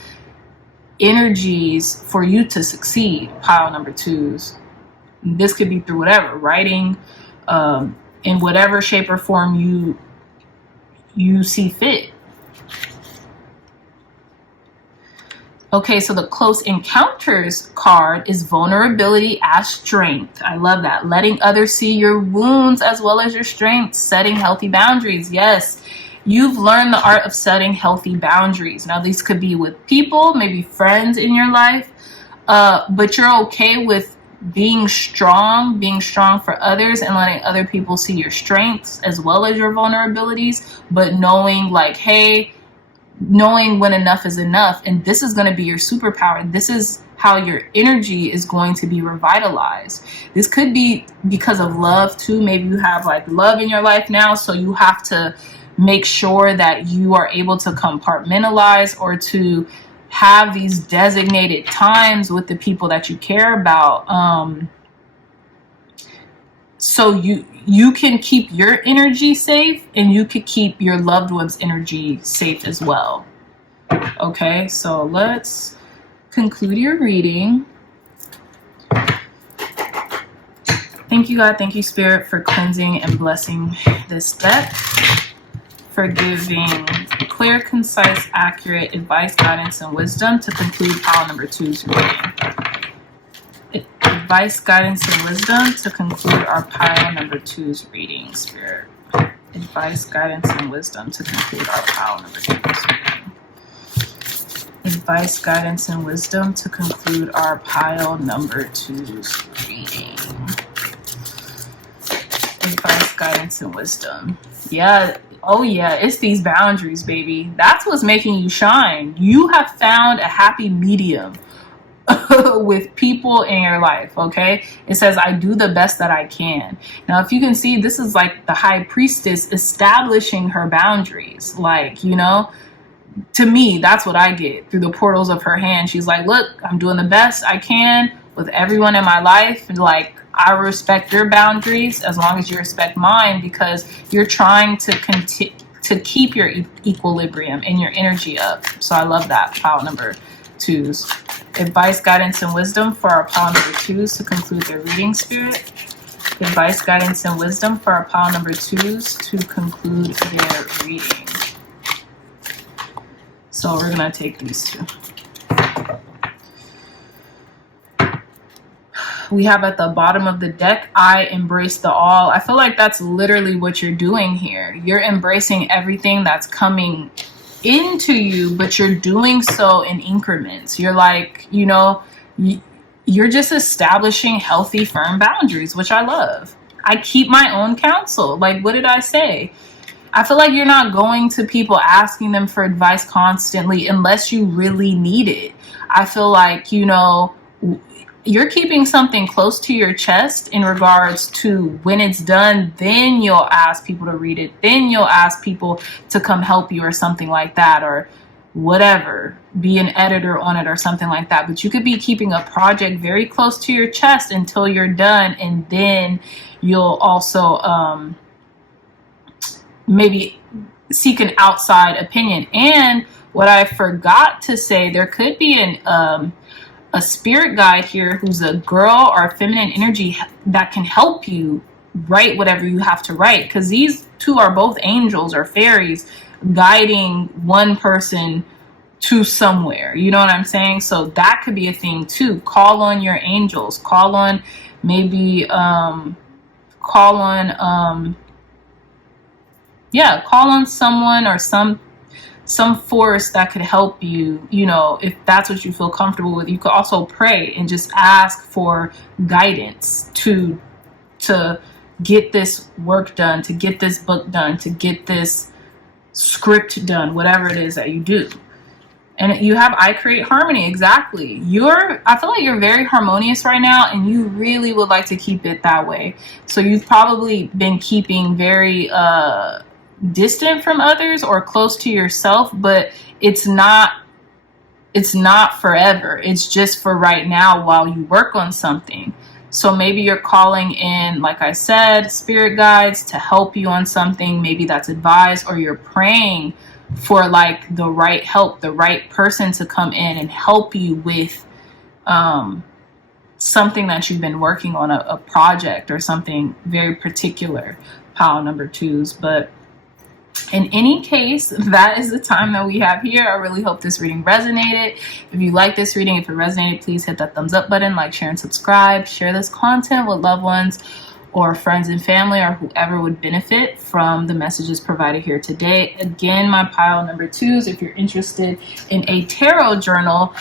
energies for you to succeed, pile number 2s. This could be through whatever, writing, in whatever shape or form you see fit. Okay, so the Close Encounters card is vulnerability as strength. I love that. Letting others see your wounds as well as your strengths. Setting healthy boundaries. Yes. You've learned the art of setting healthy boundaries. Now, these could be with people, maybe friends in your life, but you're okay with being strong for others and letting other people see your strengths as well as your vulnerabilities, but knowing like, hey, knowing when enough is enough. And this is going to be your superpower. This is how your energy is going to be revitalized. This could be because of love too. Maybe you have like love in your life now, so you have to make sure that you are able to compartmentalize or to have these designated times with the people that you care about, so you can keep your energy safe and you could keep your loved one's energy safe as well. Okay, so let's conclude your reading. Thank you, God. Thank you, Spirit, for cleansing and blessing this deck, for giving clear, concise, accurate advice, guidance, and wisdom to conclude pile number 2's reading. Advice, guidance, and wisdom to conclude our pile number 2's reading, Spirit. Advice, guidance, and wisdom to conclude our pile number 2's reading. Advice, guidance, and wisdom to conclude our pile number 2's reading. Advice, guidance, and wisdom. Yeah. Oh yeah, it's these boundaries, baby. That's what's making you shine. You have found a happy medium with people in your life, okay? It says, I do the best that I can. Now, if you can see, this is like the high priestess establishing her boundaries. Like, you know, to me, that's what I get through the portals of her hand. She's like, look, I'm doing the best I can with everyone in my life. And like, I respect your boundaries as long as you respect mine, because you're trying to keep your equilibrium and your energy up. So I love that. Pile number 2's. Advice, guidance, and wisdom for our pile number 2's to conclude their reading, Spirit. Advice, guidance, and wisdom for our pile number 2's to conclude their reading. So we're going to take these two. We have at the bottom of the deck, I embrace the all. I feel like that's literally what you're doing here. You're embracing everything that's coming into you, but you're doing so in increments. You're like, you know, you're just establishing healthy, firm boundaries, which I love. I keep my own counsel. Like, what did I say? I feel like you're not going to people asking them for advice constantly unless you really need it. I feel like, you know, you're keeping something close to your chest in regards to when it's done, then you'll ask people to read it. Then you'll ask people to come help you or something like that, or whatever, be an editor on it or something like that. But you could be keeping a project very close to your chest until you're done. And then you'll also maybe seek an outside opinion. And what I forgot to say, there could be a spirit guide here who's a girl or feminine energy that can help you write whatever you have to write, because these two are both angels or fairies guiding one person to somewhere. You know what I'm saying? So that could be a thing too. Call on your angels. Call on maybe call on someone or some force that could help you, you know, if that's what you feel comfortable with. You could also pray and just ask for guidance to get this work done, to get this book done, to get this script done, whatever it is that you do. And you have I create harmony. Exactly. I feel like you're very harmonious right now, and you really would like to keep it that way. So you've probably been keeping very distant from others or close to yourself, but it's not forever. It's just for right now while you work on something. So maybe you're calling in, like I said, spirit guides to help you on something. Maybe that's advice, or you're praying for like the right help, the right person to come in and help you with something that you've been working on, a project or something very particular, pile number 2's. But in any case, that is the time that we have here. I really hope this reading resonated. If you like this reading, if it resonated, please hit that thumbs up button, like, share, and subscribe. Share this content with loved ones or friends and family or whoever would benefit from the messages provided here today. Again, my pile number 2s, if you're interested in a tarot journal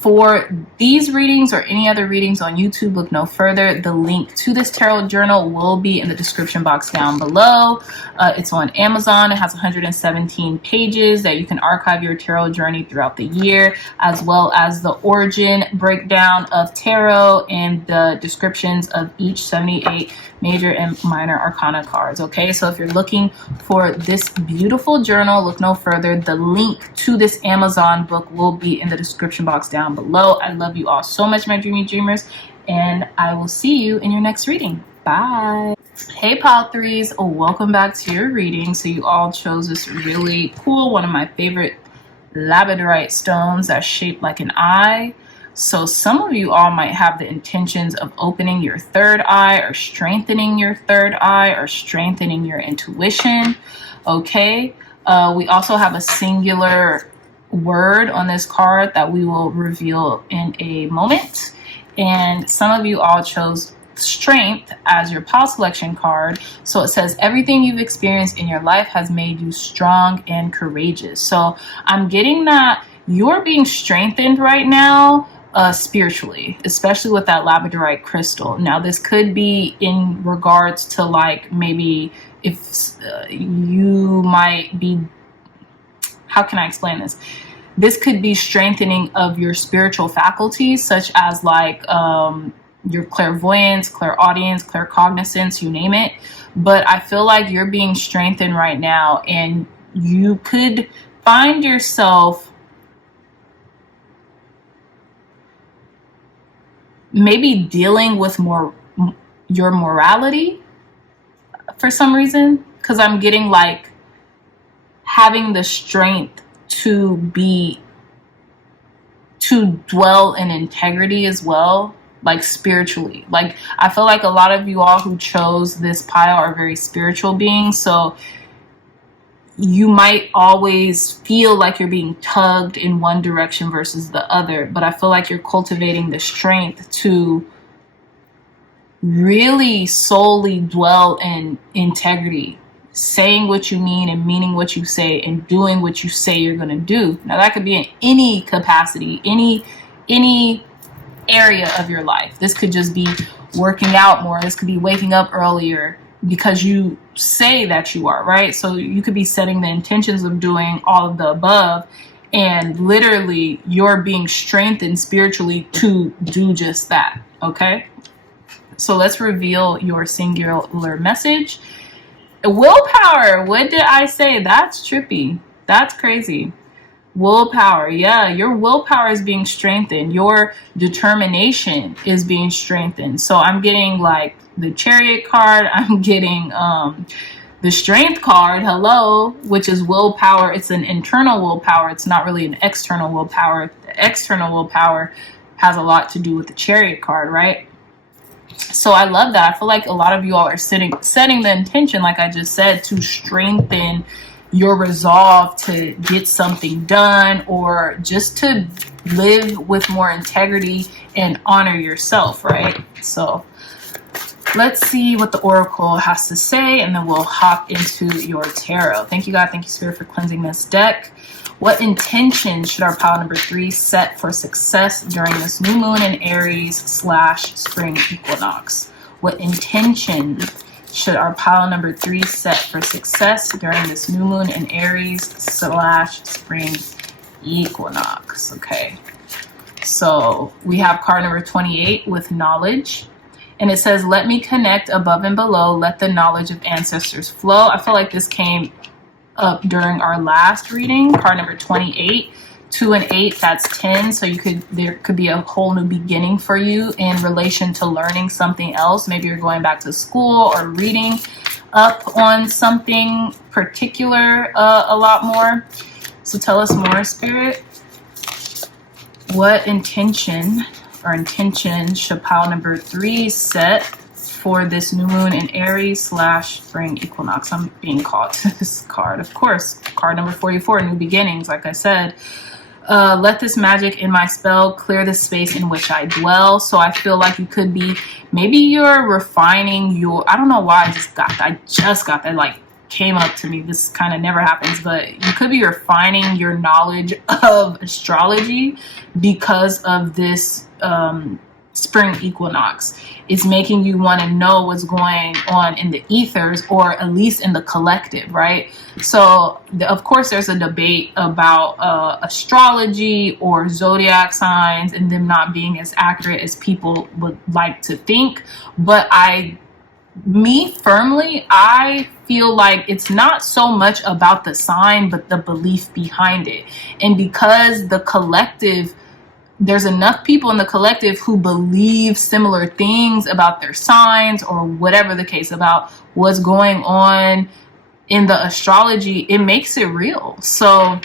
for these readings or any other readings on YouTube, look no further. The link to this tarot journal will be in the description box down below. It's on Amazon. It has 117 pages that you can archive your tarot journey throughout the year, as well as the origin breakdown of tarot and the descriptions of each 78 major and minor arcana cards. Okay, so if you're looking for this beautiful journal, look no further. The link to this Amazon book will be in the description box down below. I love you all so much, my dreamy dreamers, and I will see you in your next reading. Bye. Hey pile 3s, welcome back to your reading. So you all chose this really cool, one of my favorite labradorite stones that's shaped like an eye. So some of you all might have the intentions of opening your third eye or strengthening your third eye or strengthening your intuition. Okay, we also have a singular word on this card that we will reveal in a moment. And some of you all chose strength as your pile selection card. So it says everything you've experienced in your life has made you strong and courageous. So I'm getting that you're being strengthened right now spiritually, especially with that labradorite crystal. Now this could be in regards to like maybe if you might be, how can I explain this? This could be strengthening of your spiritual faculties, such as like your clairvoyance, clairaudience, claircognizance, you name it. But I feel like you're being strengthened right now, and you could find yourself maybe dealing with your morality for some reason, because I'm getting like having the strength to dwell in integrity as well, like spiritually. Like I feel like a lot of you all who chose this pile are very spiritual beings, so you might always feel like you're being tugged in one direction versus the other, but I feel like you're cultivating the strength to really solely dwell in integrity, saying what you mean and meaning what you say and doing what you say you're going to do. Now that could be in any capacity, any area of your life. This could just be working out more. This could be waking up earlier because you say that you are, right? So you could be setting the intentions of doing all of the above, and literally you're being strengthened spiritually to do just that. Okay, so let's reveal your singular message. Willpower. What did I say? That's trippy. That's crazy. Willpower. Yeah, your willpower is being strengthened. Your determination is being strengthened. So I'm getting like the Chariot card. I'm getting the Strength card. Hello, which is willpower. It's an internal willpower. It's not really an external willpower. The external willpower has a lot to do with the Chariot card, right? So I love that. I feel like a lot of you all are setting the intention, like I just said, to strengthen your resolve to get something done, or just to live with more integrity and honor yourself, right? So let's see what the Oracle has to say, and then we'll hop into your tarot. Thank you, God. Thank you, Spirit, for cleansing this deck. What intention should our pile number 3 set for success during this new moon in Aries / spring equinox? What intention should our pile number 3 set for success during this new moon in Aries / spring equinox? Okay, so we have card number 28 with knowledge. And it says, let me connect above and below. Let the knowledge of ancestors flow. I feel like this came up during our last reading. Card number 28, 2 and 8, that's 10. So there could be a whole new beginning for you in relation to learning something else. Maybe you're going back to school or reading up on something particular a lot more. So tell us more, Spirit. What intention should pile number 3 set for this new moon in Aries / spring equinox? I'm being called to this card, of course. Card number 44, new beginnings. Like I said, Let this magic in my spell clear the space in which I dwell. So I feel like you could be, maybe you're refining your, I don't know why I just got that, like came up to me. This kind of never happens, but you could be refining your knowledge of astrology because of this spring equinox. It's making you want to know what's going on in the ethers, or at least in the collective, right? So of course there's a debate about astrology or zodiac signs and them not being as accurate as people would like to think, but I feel like it's not so much about the sign but the belief behind it. And because the collective, there's enough people in the collective who believe similar things about their signs or whatever the case, about what's going on in the astrology, it makes it real. So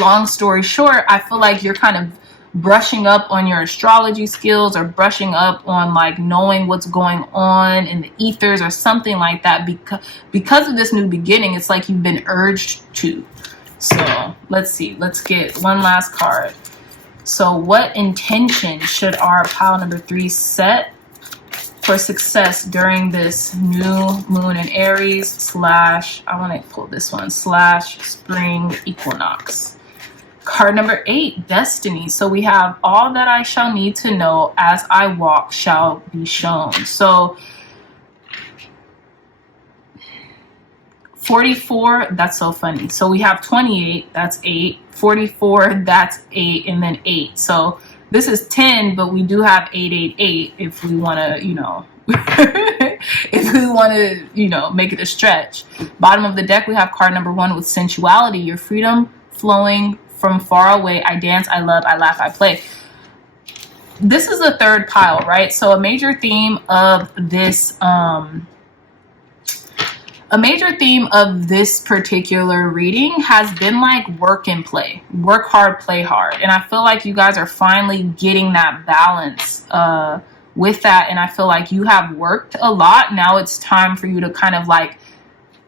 long story short, I feel like you're kind of brushing up on your astrology skills, or brushing up on like knowing what's going on in the ethers or something like that, because of this new beginning. It's like you've been urged to. So let's see, let's get one last card. So what intention should our pile number 3 set for success during this new moon in Aries slash, I want to pull this one, slash spring equinox? Card number 8, destiny. So we have all that I shall need to know as I walk shall be shown. So 44, that's so funny. So we have 28, that's 8. 44, that's 8, and then 8. So this is 10, but we do have 888 if we want to, you know, if we want to, you know, make it a stretch. Bottom of the deck, we have card number 1 with sensuality, your freedom flowing from far away. I dance, I love, I laugh, I play. This is the third pile, right? So a major theme of this, particular reading has been like work and play, work hard, play hard. And I feel like you guys are finally getting that balance with that. And I feel like you have worked a lot. Now it's time for you to kind of like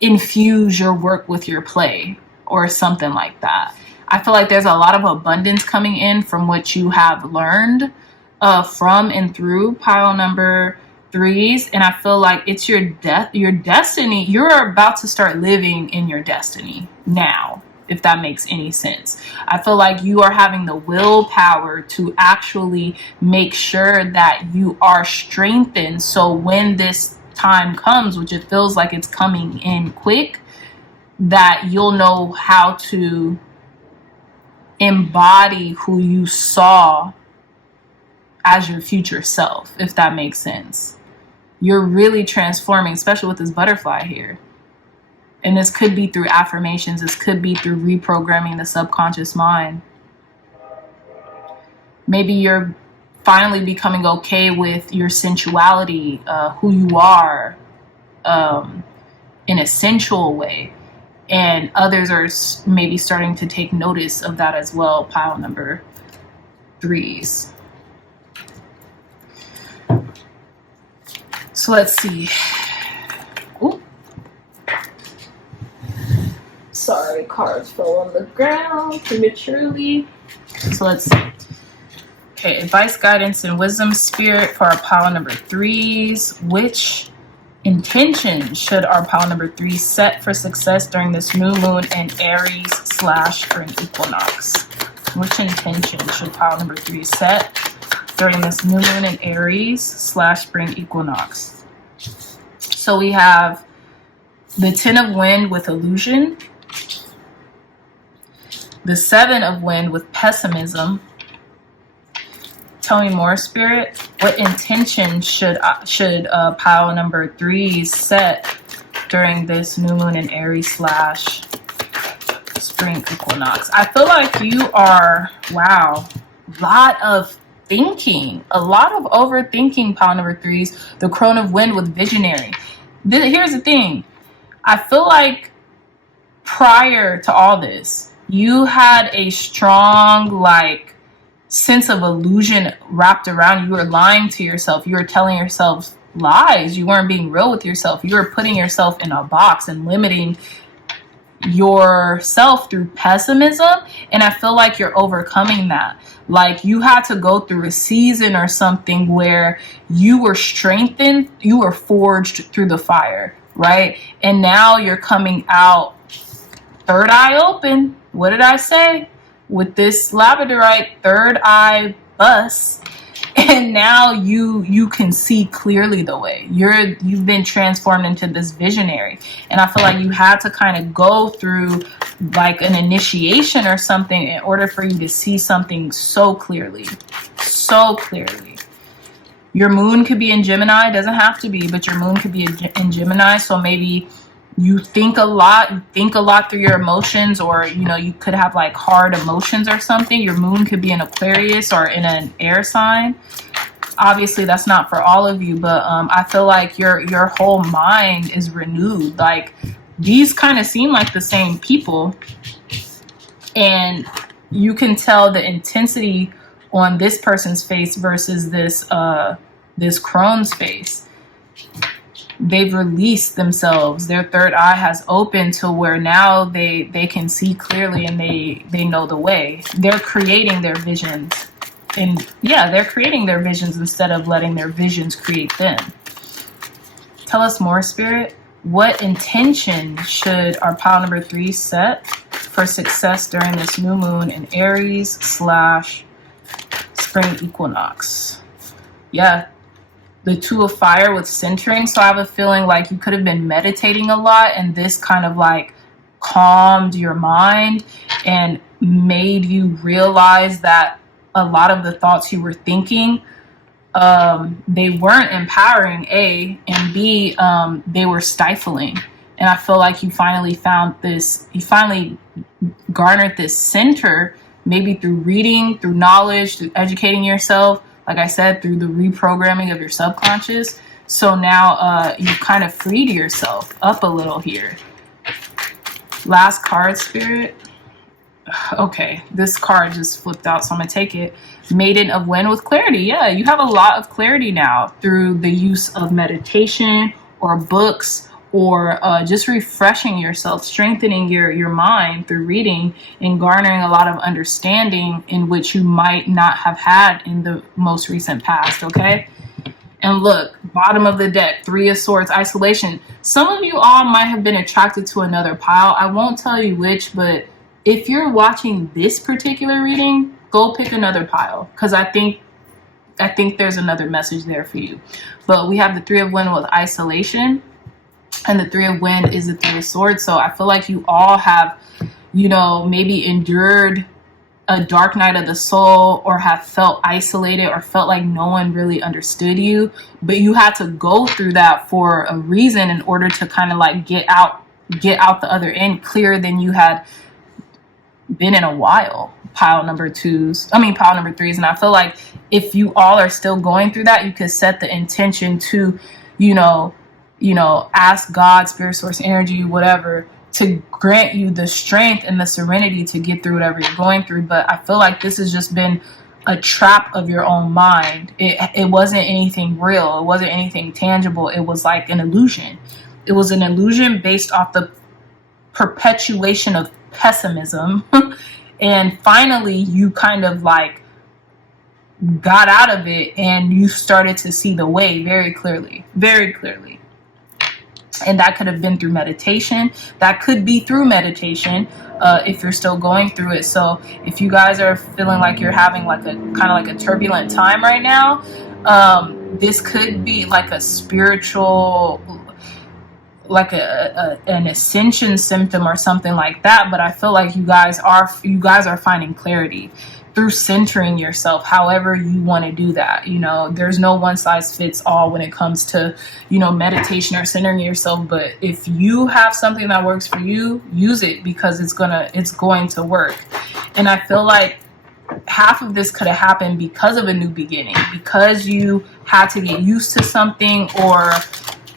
infuse your work with your play or something like that. I feel like there's a lot of abundance coming in from what you have learned from and through pile number 3s, and I feel like it's your destiny. You're about to start living in your destiny now, if that makes any sense. I feel like you are having the willpower to actually make sure that you are strengthened, so when this time comes, which it feels like it's coming in quick, that you'll know how to embody who you saw as your future self, if that makes sense. You're really transforming, especially with this butterfly here. And this could be through affirmations. This could be through reprogramming the subconscious mind. Maybe you're finally becoming okay with your sensuality, who you are, in a sensual way. And others are maybe starting to take notice of that as well, pile number 3s. So let's see. Ooh. Sorry, cards fell on the ground prematurely. So let's see. Okay, advice, guidance, and wisdom spirit for our pile number 3s. Which intention should our pile number 3 set for success during this new moon in Aries slash spring equinox? Which intention should pile number 3 set during this new moon in Aries slash spring equinox? So we have the 10 of wind with illusion, the 7 of wind with pessimism. Tell me more, spirit. What intention should pile number 3 set during this new moon in Aries slash spring equinox? I feel like you are, wow, lot of thinking, a lot of overthinking, pile number 3s. The crone of wind with visionary. Here's the thing. I feel like prior to all this, you had a strong like sense of illusion wrapped around you. You were lying to yourself. You were telling yourself lies. You weren't being real with yourself. You were putting yourself in a box and limiting yourself through pessimism, and I feel like you're overcoming that. Like you had to go through a season or something where you were strengthened, you were forged through the fire, right? And now you're coming out third eye open. What did I say? With this labradorite, third eye bus. And now you can see clearly the way. You've been transformed into this visionary. And I feel like you had to kind of go through like an initiation or something in order for you to see something so clearly. So clearly. Your moon could be in Gemini. It doesn't have to be, but your moon could be in Gemini. So maybe you think a lot through your emotions, or you could have like hard emotions or something. Your moon could be in Aquarius or in an air sign. Obviously that's not for all of you, but I feel like your whole mind is renewed. Like these kind of seem like the same people, and you can tell the intensity on this person's face versus this crone's face. They've released themselves. Their third eye has opened to where now they can see clearly, and they know the way. They're creating their visions. And yeah, they're creating their visions instead of letting their visions create them. Tell us more, Spirit. What intention should our pile number 3 set for success during this new moon in Aries / spring equinox? Yeah. The 2 of fire with centering. So I have a feeling like you could have been meditating a lot, and this kind of like calmed your mind and made you realize that a lot of the thoughts you were thinking, they weren't empowering, A, and B, they were stifling. And I feel like you finally found this, you finally garnered this center, maybe through reading, through knowledge, through educating yourself, like I said, through the reprogramming of your subconscious. So now you kind of freed yourself up a little here. Last card, Spirit. Okay, this card just flipped out, so I'm going to take it. Maiden of Wind with clarity. Yeah, you have a lot of clarity now through the use of meditation or books, or just refreshing yourself, strengthening your mind through reading and garnering a lot of understanding in which you might not have had in the most recent past, okay? And look, bottom of the deck, 3 of Swords, isolation. Some of you all might have been attracted to another pile. I won't tell you which, but if you're watching this particular reading, go pick another pile, because I think there's another message there for you. But we have the 3 of Wind with isolation. And the 3 of Wind is the 3 of Swords. So I feel like you all have, maybe endured a dark night of the soul, or have felt isolated, or felt like no one really understood you. But you had to go through that for a reason in order to kind of like get out the other end clearer than you had been in a while. Pile number 3s. And I feel like if you all are still going through that, you could set the intention to, ask God, spirit, source, energy, whatever, to grant you the strength and the serenity to get through whatever you're going through. But I feel like this has just been a trap of your own mind. It wasn't anything real. It wasn't anything tangible. It was like an illusion. It was an illusion based off the perpetuation of pessimism. And finally, you kind of like got out of it, and you started to see the way very clearly, very clearly. And that could have been through meditation. That could be through meditation if you're still going through it. So if you guys are feeling like you're having like a kind of like a turbulent time right now, this could be like a spiritual, like an ascension symptom or something like that. But I feel like you guys are finding clarity through centering yourself, however you want to do that. There's no one size fits all when it comes to, meditation or centering yourself. But if you have something that works for you, use it, because it's going to work. And I feel like half of this could have happened because of a new beginning, because you had to get used to something, or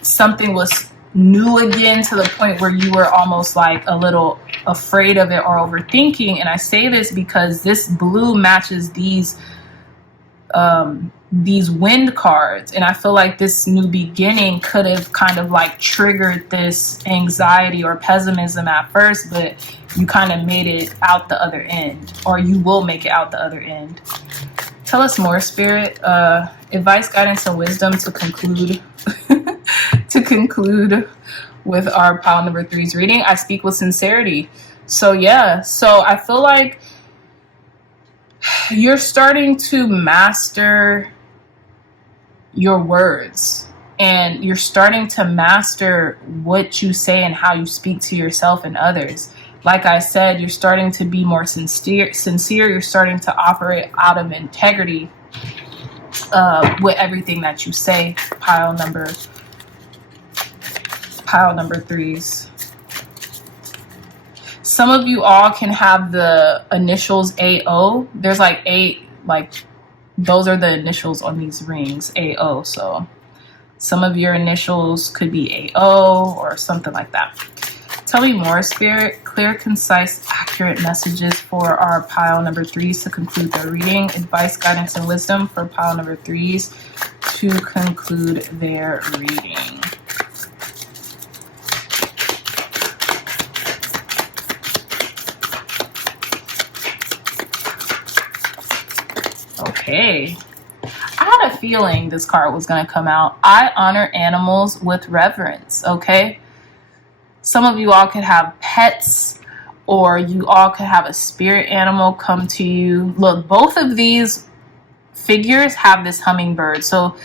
something was new again to the point where you were almost like a little afraid of it or overthinking. And I say this because this blue matches these these wind cards, and I feel like this new beginning could have kind of like triggered this anxiety or pessimism at first, but you kind of made it out the other end, or you will make it out the other end. Tell us more, Spirit. Advice, guidance, and wisdom to conclude to conclude with our pile number 3's reading. I speak with sincerity. So yeah, so I feel like you're starting to master your words, and you're starting to master what you say and how you speak to yourself and others. Like I said, you're starting to be more sincere. You're starting to operate out of integrity with everything that you say. Pile number 3's. Some of you all can have the initials AO. There's like 8, like those are the initials on these rings, AO. So some of your initials could be AO or something like that. Tell me more, Spirit. Clear, concise, accurate messages for our pile number 3's to conclude their reading. Advice, guidance, and wisdom for pile number 3's to conclude their reading. Okay. I had a feeling this card was going to come out. I honor animals with reverence. Okay. Some of you all could have pets, or you all could have a spirit animal come to you. Look, both of these figures have this hummingbird. So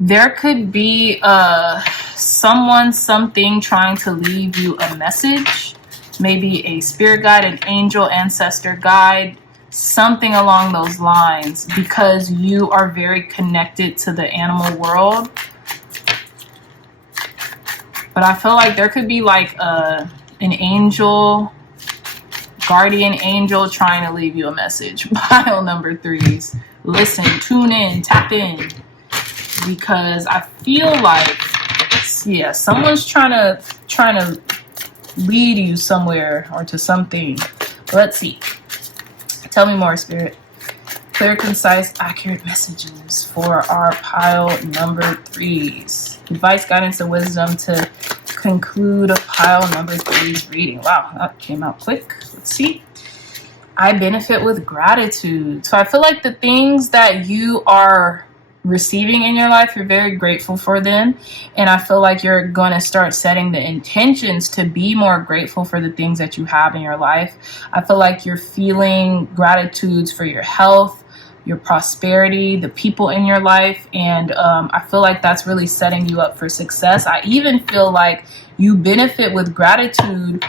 there could be someone, something trying to leave you a message. Maybe a spirit guide, an angel, ancestor guide, something along those lines, because you are very connected to the animal world. But I feel like there could be like an angel, guardian angel trying to leave you a message. Pile number 3's. Listen, tune in, tap in. Because I feel like, yeah, someone's trying to lead you somewhere or to something. Let's see. Tell me more, Spirit. Clear, concise, accurate messages for our pile number 3's. Advice, guidance, and wisdom to conclude pile number 3's reading. Wow, that came out quick. Let's see. I benefit with gratitude. So I feel like the things that you are receiving in your life, you're very grateful for them. And I feel like you're going to start setting the intentions to be more grateful for the things that you have in your life. I feel like you're feeling gratitudes for your health, your prosperity, the people in your life. And I feel like that's really setting you up for success. I even feel like you benefit with gratitude.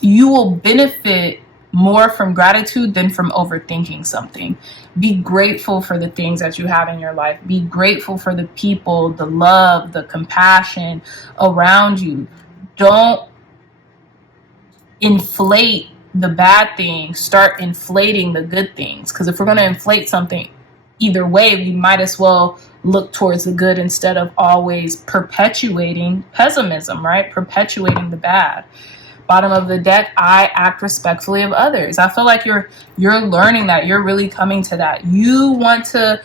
You will benefit more from gratitude than from overthinking something. Be grateful for the things that you have in your life. Be grateful for the people, the love, the compassion around you. Don't inflate the bad things. Start inflating the good things. Because if we're going to inflate something, either way, we might as well look towards the good instead of always perpetuating pessimism, right? Perpetuating the bad. Bottom of the deck, I act respectfully of others. I feel like you're learning that. You're really coming to that. You want to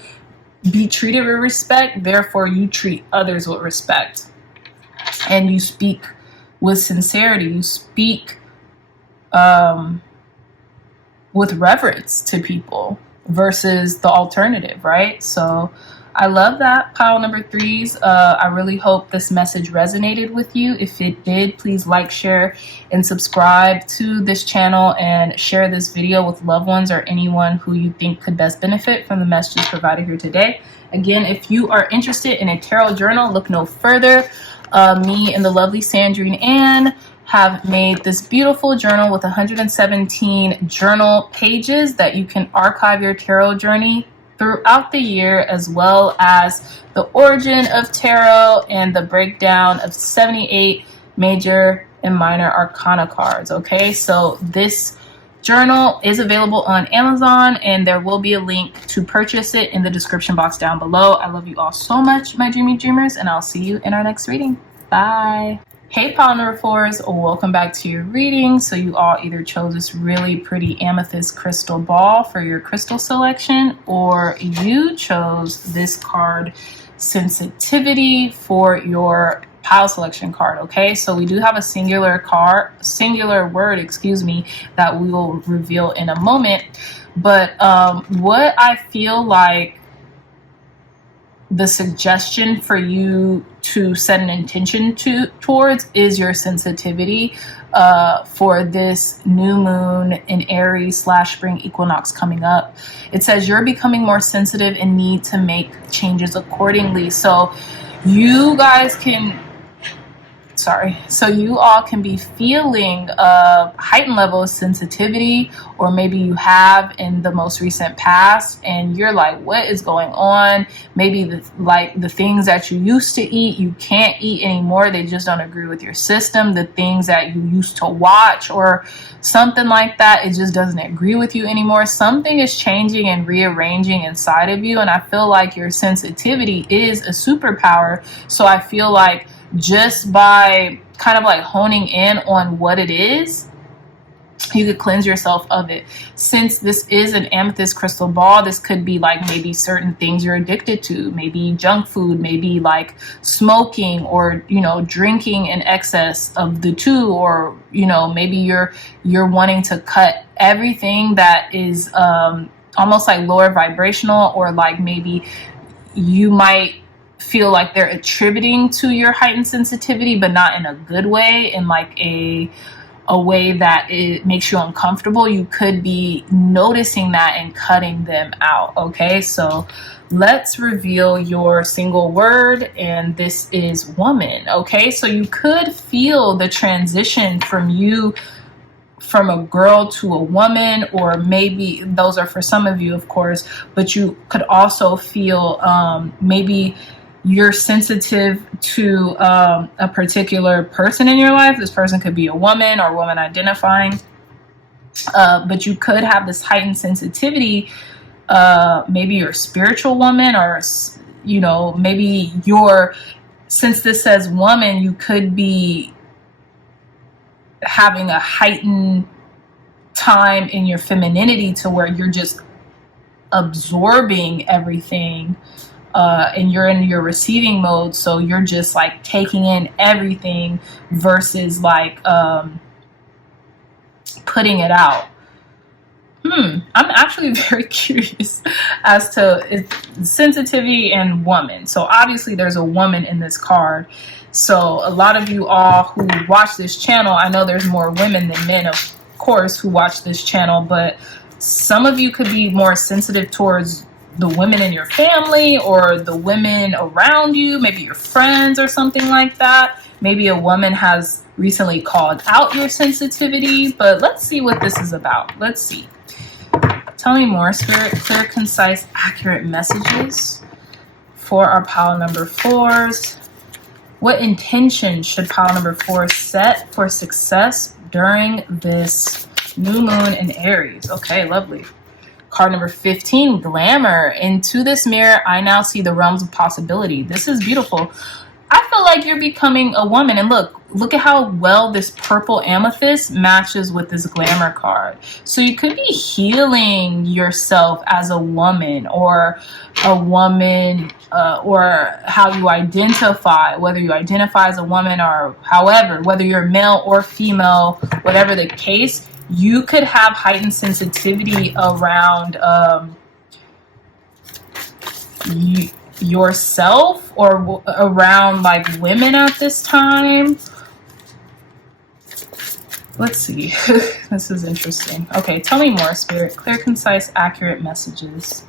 be treated with respect, therefore you treat others with respect. And you speak with sincerity. You speak with reverence to people versus the alternative, right? So I love that, pile number 3's. I really hope this message resonated with you. If it did, please like, share, and subscribe to this channel, and share this video with loved ones or anyone who you think could best benefit from the messages provided here today. Again, if you are interested in a tarot journal, look no further. Me and the lovely Sandrine Ann have made this beautiful journal with 117 journal pages that you can archive your tarot journey throughout the year, as well as the origin of tarot and the breakdown of 78 major and minor arcana cards. Okay, so this journal is available on Amazon, and there will be a link to purchase it in the description box down below. I love you all so much, my dreamy dreamers, and I'll see you in our next reading. Bye. Hey pile number fours, welcome back to your reading. So you all either chose this really pretty amethyst crystal ball for your crystal selection, or you chose this card sensitivity for your pile selection card. Okay, so we do have a singular word, excuse me, that we will reveal in a moment. But what I feel like the suggestion for you to set an intention towards is your sensitivity for this new moon in Aries / spring equinox coming up. It says you're becoming more sensitive and need to make changes accordingly. So you guys can, so you all can be feeling a heightened level of sensitivity, or maybe you have in the most recent past and you're like, what is going on? Maybe the things that you used to eat, you can't eat anymore. They just don't agree with your system. The things that you used to watch or something like that, it just doesn't agree with you anymore. Something is changing and rearranging inside of you, and I feel like your sensitivity is a superpower. So I feel like just by kind of like honing in on what it is, you could cleanse yourself of it. Since this is an amethyst crystal ball, this could be like maybe certain things you're addicted to, maybe junk food, maybe like smoking, or drinking in excess of the two, or maybe you're wanting to cut everything that is almost like lower vibrational, or like maybe you might feel like they're attributing to your heightened sensitivity, but not in a good way, in like a way that it makes you uncomfortable. You could be noticing that and cutting them out. Okay, so let's reveal your single word, and this is woman. Okay, so you could feel the transition from a girl to a woman, or maybe those are for some of you, of course, but you could also feel maybe you're sensitive to a particular person in your life. This person could be a woman or woman identifying, but you could have this heightened sensitivity. Maybe you're a spiritual woman, or maybe since this says woman, you could be having a heightened time in your femininity to where you're just absorbing everything. And you're in your receiving mode, so you're just like taking in everything versus like putting it out. I'm actually very curious as to sensitivity and woman. So obviously there's a woman in this card. So a lot of you all who watch this channel, I know there's more women than men, of course, who watch this channel, but some of you could be more sensitive towards the women in your family or the women around you, maybe your friends or something like that. Maybe a woman has recently called out your sensitivity, but let's see what this is about. Let's see. Tell me more, Spirit. Clear, concise, accurate messages for our pile number fours. What intention should pile number 4 set for success during this new moon in Aries? Okay, lovely. Card number 15, glamour. Into this mirror, I now see the realms of possibility. This is beautiful. I feel like you're becoming a woman. And look at how well this purple amethyst matches with this glamour card. So you could be healing yourself as a woman, or or how you identify, whether you identify as a woman or however, whether you're male or female, whatever the case, you could have heightened sensitivity around yourself or around like women at this time. Let's see. This is interesting. Okay, tell me more, Spirit. Clear, concise, accurate messages.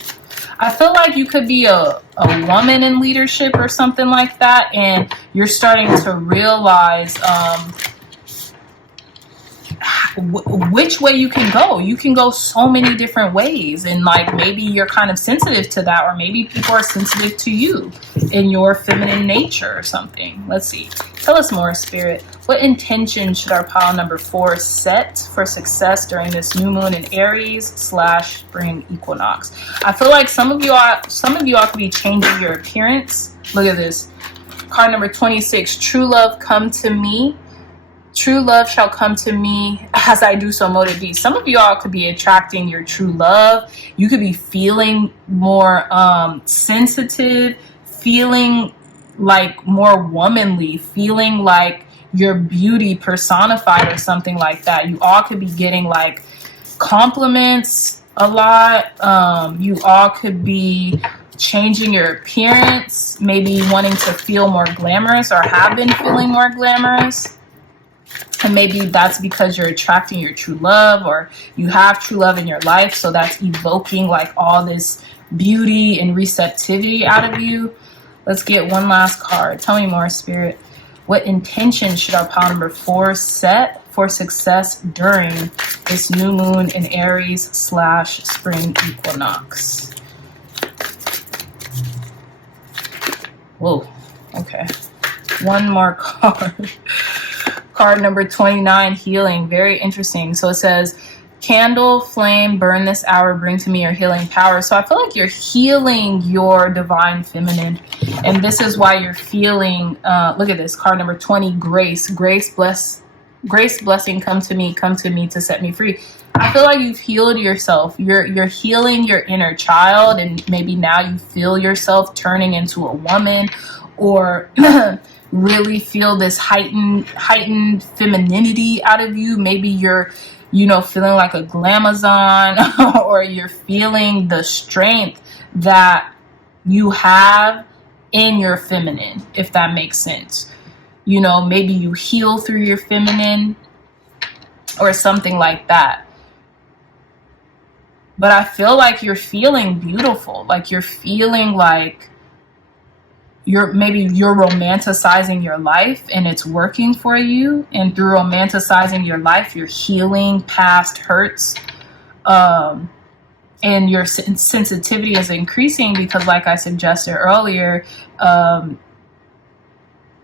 I feel like you could be a woman in leadership or something like that, and you're starting to realize which way you can go. You can go so many different ways, and like maybe you're kind of sensitive to that, or maybe people are sensitive to you in your feminine nature or something. Let's see. Tell us more, Spirit. What intention should our pile number 4 set for success during this new moon in Aries / spring equinox? I feel like some of you all could be changing your appearance. Look at this. Card number 26, true love come to me. True love shall come to me as I do so motive be. Some of y'all could be attracting your true love. You could be feeling more sensitive, feeling like more womanly, feeling like your beauty personified or something like that. You all could be getting like compliments a lot. You all could be changing your appearance, maybe wanting to feel more glamorous or have been feeling more glamorous. And maybe that's because you're attracting your true love, or you have true love in your life. So that's evoking like all this beauty and receptivity out of you. Let's get one last card. Tell me more, Spirit. What intention should our pile number 4 set for success during this new moon in Aries / spring equinox? Whoa. Okay. One more card. Card number 29, healing. Very interesting. So it says, candle, flame, burn this hour, bring to me your healing power. So I feel like you're healing your divine feminine. And this is why you're feeling, look at this, card number 20, grace. Grace, blessing, come to me to set me free. I feel like you've healed yourself. You're healing your inner child, and maybe now you feel yourself turning into a woman, or really feel this heightened femininity out of you. Maybe you're, feeling like a glamazon, or you're feeling the strength that you have in your feminine, if that makes sense. Maybe you heal through your feminine or something like that. But I feel like you're feeling beautiful. Like you're feeling like you're romanticizing your life, and it's working for you. And through romanticizing your life, you're healing past hurts. And your sensitivity is increasing because, like I suggested earlier,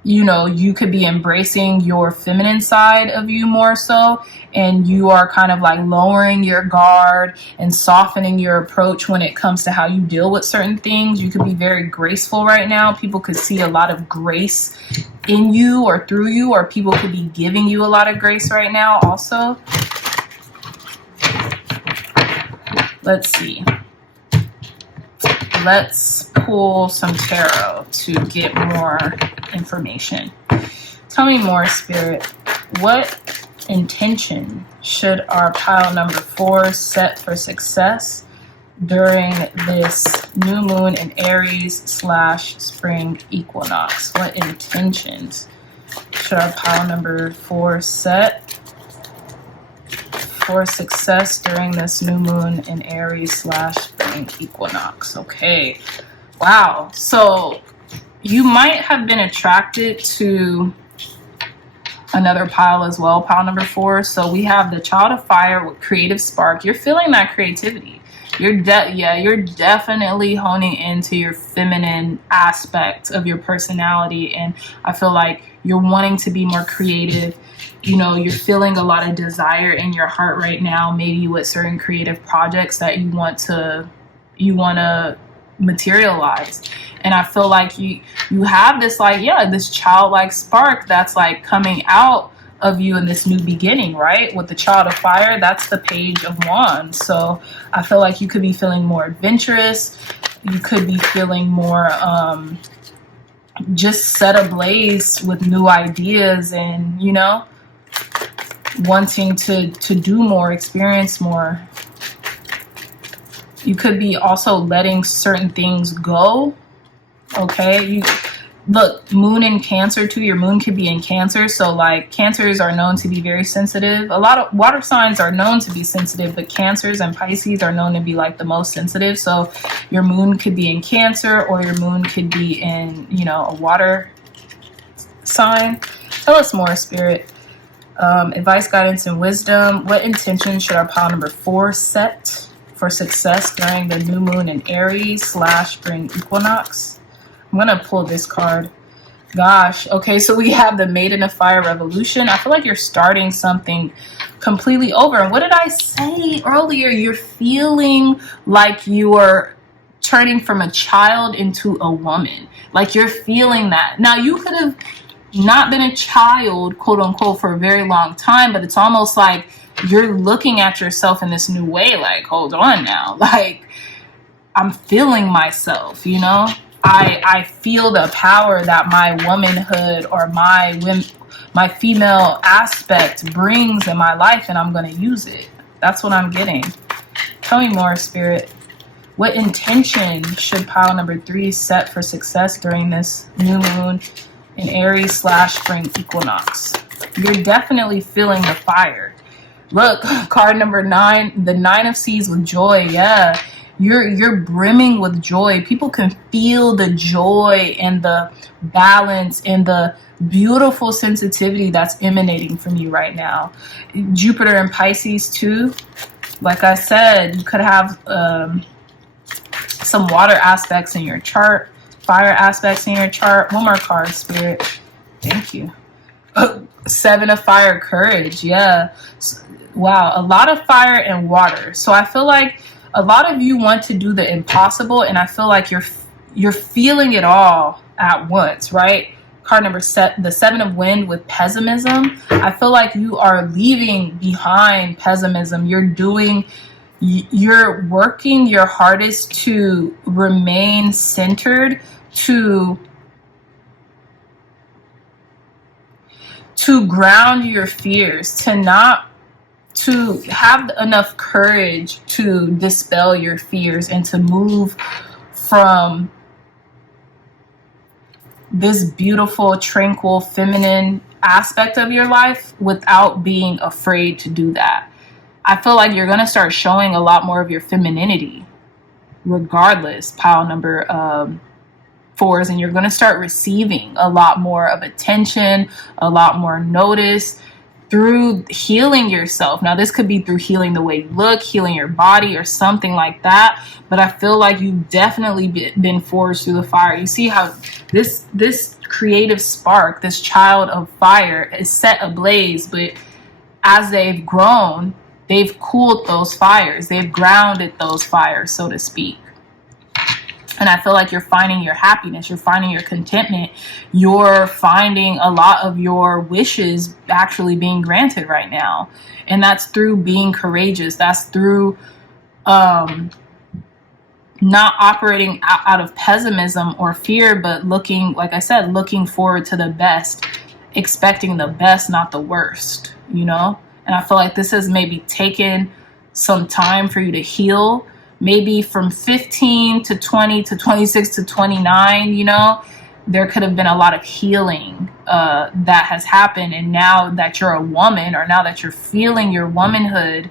you could be embracing your feminine side of you more so, and you are kind of like lowering your guard and softening your approach when it comes to how you deal with certain things. You could be very graceful right now. People could see a lot of grace in you or through you, or people could be giving you a lot of grace right now also. Let's see. Let's pull some tarot to get more information. Tell me more, Spirit. What intention should our pile number 4 set for success during this new moon in Aries / spring equinox? What intentions should our pile number 4 set for success during this new moon in Aries / spring equinox? Okay. Wow. So you might have been attracted to another pile as well, pile number 4. So we have the Child of Fire with creative spark. You're feeling that creativity. You're definitely honing into your feminine aspect of your personality, and I feel like you're wanting to be more creative. You're feeling a lot of desire in your heart right now, maybe with certain creative projects that you want to materialize. And I feel like you have this this childlike spark that's like coming out of you in this new beginning, right? With the Child of Fire, that's the Page of Wands. So I feel like you could be feeling more adventurous. You could be feeling more just set ablaze with new ideas, and wanting to do more, experience more. You could be also letting certain things go. Okay, look, moon in Cancer too. Your moon could be in Cancer, so like Cancers are known to be very sensitive. A lot of water signs are known to be sensitive, but Cancers and Pisces are known to be like the most sensitive. So your moon could be in Cancer, or your moon could be in a water sign. Tell us more, Spirit. Advice, guidance, and wisdom. What intention should our pile number 4 set for success during the new moon in Aries / spring equinox? I'm going to pull this card. Gosh. Okay, so we have the Maiden of Fire Revolution. I feel like you're starting something completely over. And what did I say earlier? You're feeling like you are turning from a child into a woman. Like, you're feeling that. Now, you could have not been a child, quote unquote, for a very long time, but it's almost like you're looking at yourself in this new way. Like, hold on now. Like, I'm feeling myself, you know? I feel the power that my womanhood or my female aspect brings in my life, and I'm going to use it. That's what I'm getting. Tell me more, Spirit. What intention should pile number 3 set for success during this new moon in Aries / spring equinox? You're definitely feeling the fire. Look, card number 9, the 9 of Seas with joy. Yeah. You're brimming with joy. People can feel the joy and the balance and the beautiful sensitivity that's emanating from you right now. Jupiter and Pisces too. Like I said, you could have some water aspects in your chart, fire aspects in your chart. One more card, Spirit. Thank you. 7 of Fire, courage. Yeah. Wow. A lot of fire and water. So I feel like a lot of you want to do the impossible, and I feel like you're feeling it all at once, right? Card number the 7 of Wind with pessimism. I feel like you are leaving behind pessimism. You're working your hardest to remain centered, to ground your fears, to have enough courage to dispel your fears and to move from this beautiful, tranquil, feminine aspect of your life without being afraid to do that. I feel like you're going to start showing a lot more of your femininity regardless, pile number 4s, and you're going to start receiving a lot more of attention, a lot more notice, through healing yourself. Now, this could be through healing the way you look, healing your body, or something like that. But I feel like you've definitely been forged through the fire. You see how this creative spark, this child of fire, is set ablaze. But as they've grown, they've cooled those fires. They've grounded those fires, so to speak. And I feel like you're finding your happiness, you're finding your contentment, you're finding a lot of your wishes actually being granted right now. And that's through being courageous. That's through not operating out of pessimism or fear, but looking, like I said, looking forward to the best, expecting the best, not the worst, you know? And I feel like this has maybe taken some time for you to heal. Maybe from 15 to 20 to 26 to 29, you know, there could have been a lot of healing that has happened. And now that you're a woman, or now that you're feeling your womanhood,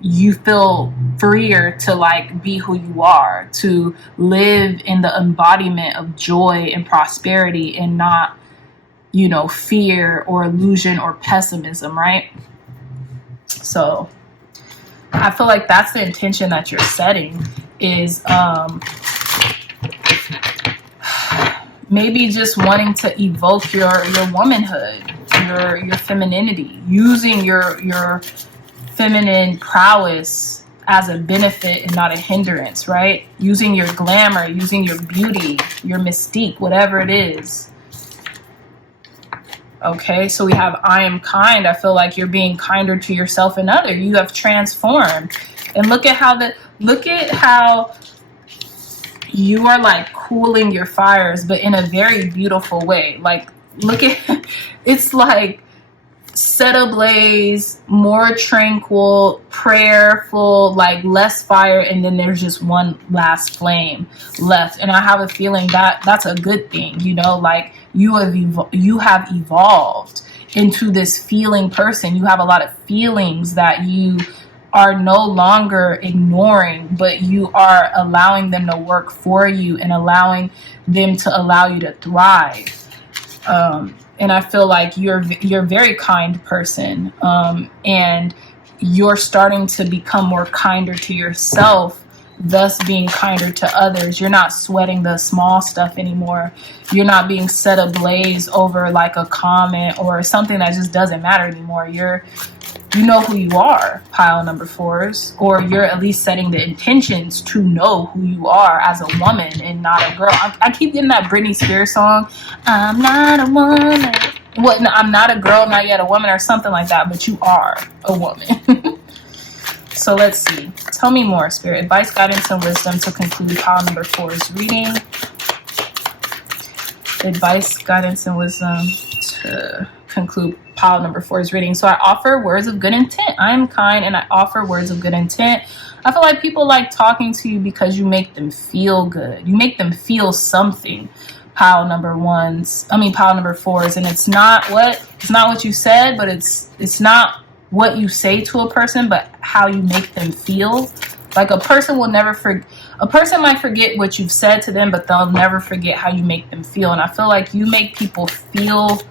you feel freer to like be who you are, to live in the embodiment of joy and prosperity, and not, you know, fear or illusion or pessimism, right? So I feel like that's the intention that you're setting, is maybe just wanting to evoke your womanhood, your femininity, using your feminine prowess as a benefit and not a hindrance, right? Using your glamour, using your beauty, your mystique, whatever it is. Okay, so we have I am kind. I feel like you're being kinder to yourself and others. You have transformed. And look at how you are like cooling your fires, but in a very beautiful way. Like, look at, it's like set ablaze, more tranquil, prayerful, like less fire, and then there's just one last flame left. And I have a feeling that that's a good thing, you know, like you have evolved into this feeling person. You have a lot of feelings that you are no longer ignoring, but you are allowing them to work for you and allowing them to allow you to thrive. And I feel like you're a very kind person, and you're starting to become more kinder to yourself thus being kinder to others. You're not sweating the small stuff anymore. You're not being set ablaze over like a comment or something that just doesn't matter anymore. You know who you are, pile number 4s, or you're at least setting the intentions to know who you are as a woman and not a girl. I keep getting that Britney Spears song, I'm not a woman. What? No, I'm not a girl, not yet a woman, or something like that, but you are a woman. So let's see. Tell me more, Spirit. Advice, guidance, and wisdom to conclude pile number 4's reading. Advice, guidance, and wisdom to conclude pile number 4's reading. So I offer words of good intent. I am kind and I offer words of good intent. I feel like people like talking to you because you make them feel good. You make them feel something. Pile number 4s, and it's not what you said, but it's not what you say to a person, but how you make them feel. Like a person might forget what you've said to them, but they'll never forget how you make them feel. And I feel like you make people feel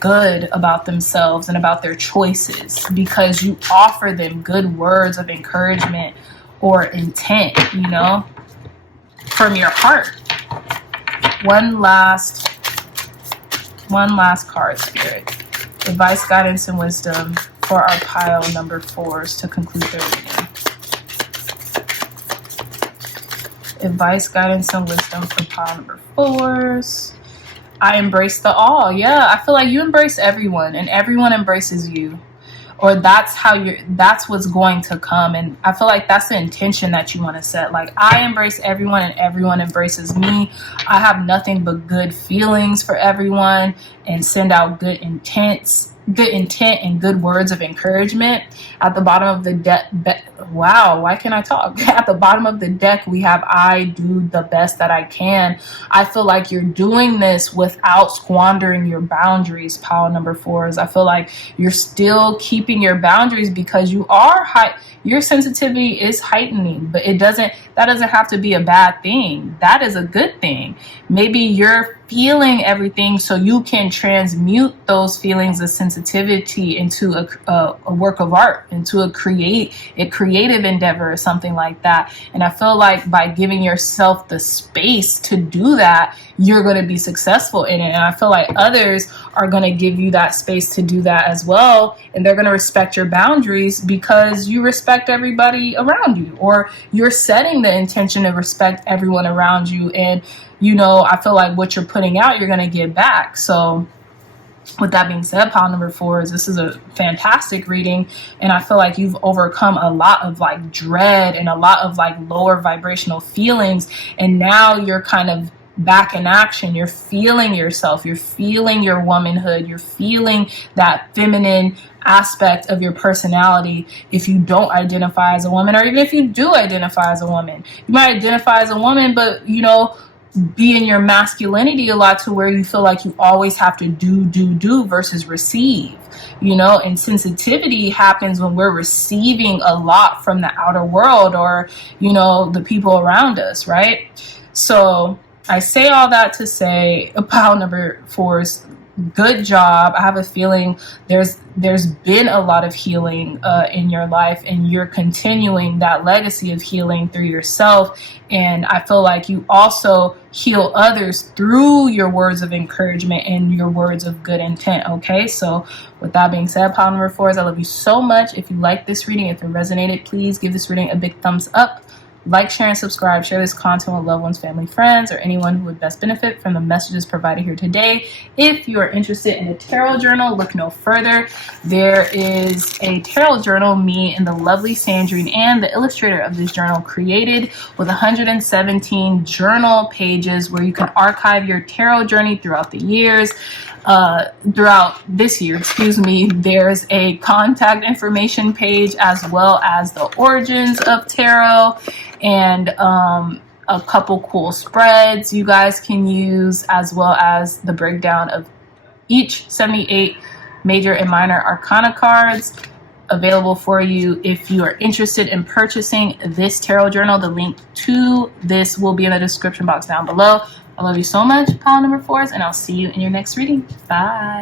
good about themselves and about their choices because you offer them good words of encouragement or intent, you know, from your heart. One last card, Spirit. Advice, guidance, and wisdom for our pile number 4s to conclude their reading. Advice, guidance, and wisdom for pile number 4s. I embrace the all. Yeah, I feel like you embrace everyone and everyone embraces you. Or that's what's going to come. And I feel like that's the intention that you want to set. Like, I embrace everyone and everyone embraces me. I have nothing but good feelings for everyone and send out good intent and good words of encouragement. At the bottom of the deck, wow, why can't I talk? At the bottom of the deck, we have I do the best that I can. I feel like you're doing this without squandering your boundaries, pile number 4s. I feel like you're still keeping your boundaries because your sensitivity is heightening, but that doesn't have to be a bad thing. That is a good thing. Maybe you're feeling everything so you can transmute those feelings of sensitivity into a work of art, into a creative endeavor or something like that. And I feel like by giving yourself the space to do that, you're going to be successful in it. And I feel like others are going to give you that space to do that as well. And they're going to respect your boundaries because you respect everybody around you, or you're setting the intention to respect everyone around you. And, you know, I feel like what you're putting out, you're going to get back. So with that being said, pile number 4s, this is a fantastic reading. And I feel like you've overcome a lot of like dread and a lot of like lower vibrational feelings. And now you're kind of back in action. You're feeling yourself. You're feeling your womanhood. You're feeling that feminine aspect of your personality. If you don't identify as a woman, or even if you do identify as a woman, you might identify as a woman, but, you know, be in your masculinity a lot to where you feel like you always have to do versus receive, you know. And sensitivity happens when we're receiving a lot from the outer world, or, you know, the people around us, right? So I say all that to say, pile number 4's, good job. I have a feeling there's been a lot of healing in your life, and you're continuing that legacy of healing through yourself. And I feel like you also heal others through your words of encouragement and your words of good intent. Okay, so with that being said, pile number 4s, I love you so much. If you like this reading, if it resonated, please give this reading a big thumbs up. Like, share, and subscribe. Share this content with loved ones, family, friends, or anyone who would best benefit from the messages provided here today. If you are interested in a tarot journal, look no further. There is a tarot journal me and the lovely Sandrine and the illustrator of this journal created, with 117 journal pages where you can archive your tarot journey throughout the years. Throughout this year, there's a contact information page, as well as the origins of tarot, and a couple cool spreads you guys can use, as well as the breakdown of each 78 major and minor arcana cards available for you. If you are interested in purchasing this tarot journal, the link to this will be in the description box down below. I love you so much, pile number 4s, and I'll see you in your next reading. Bye.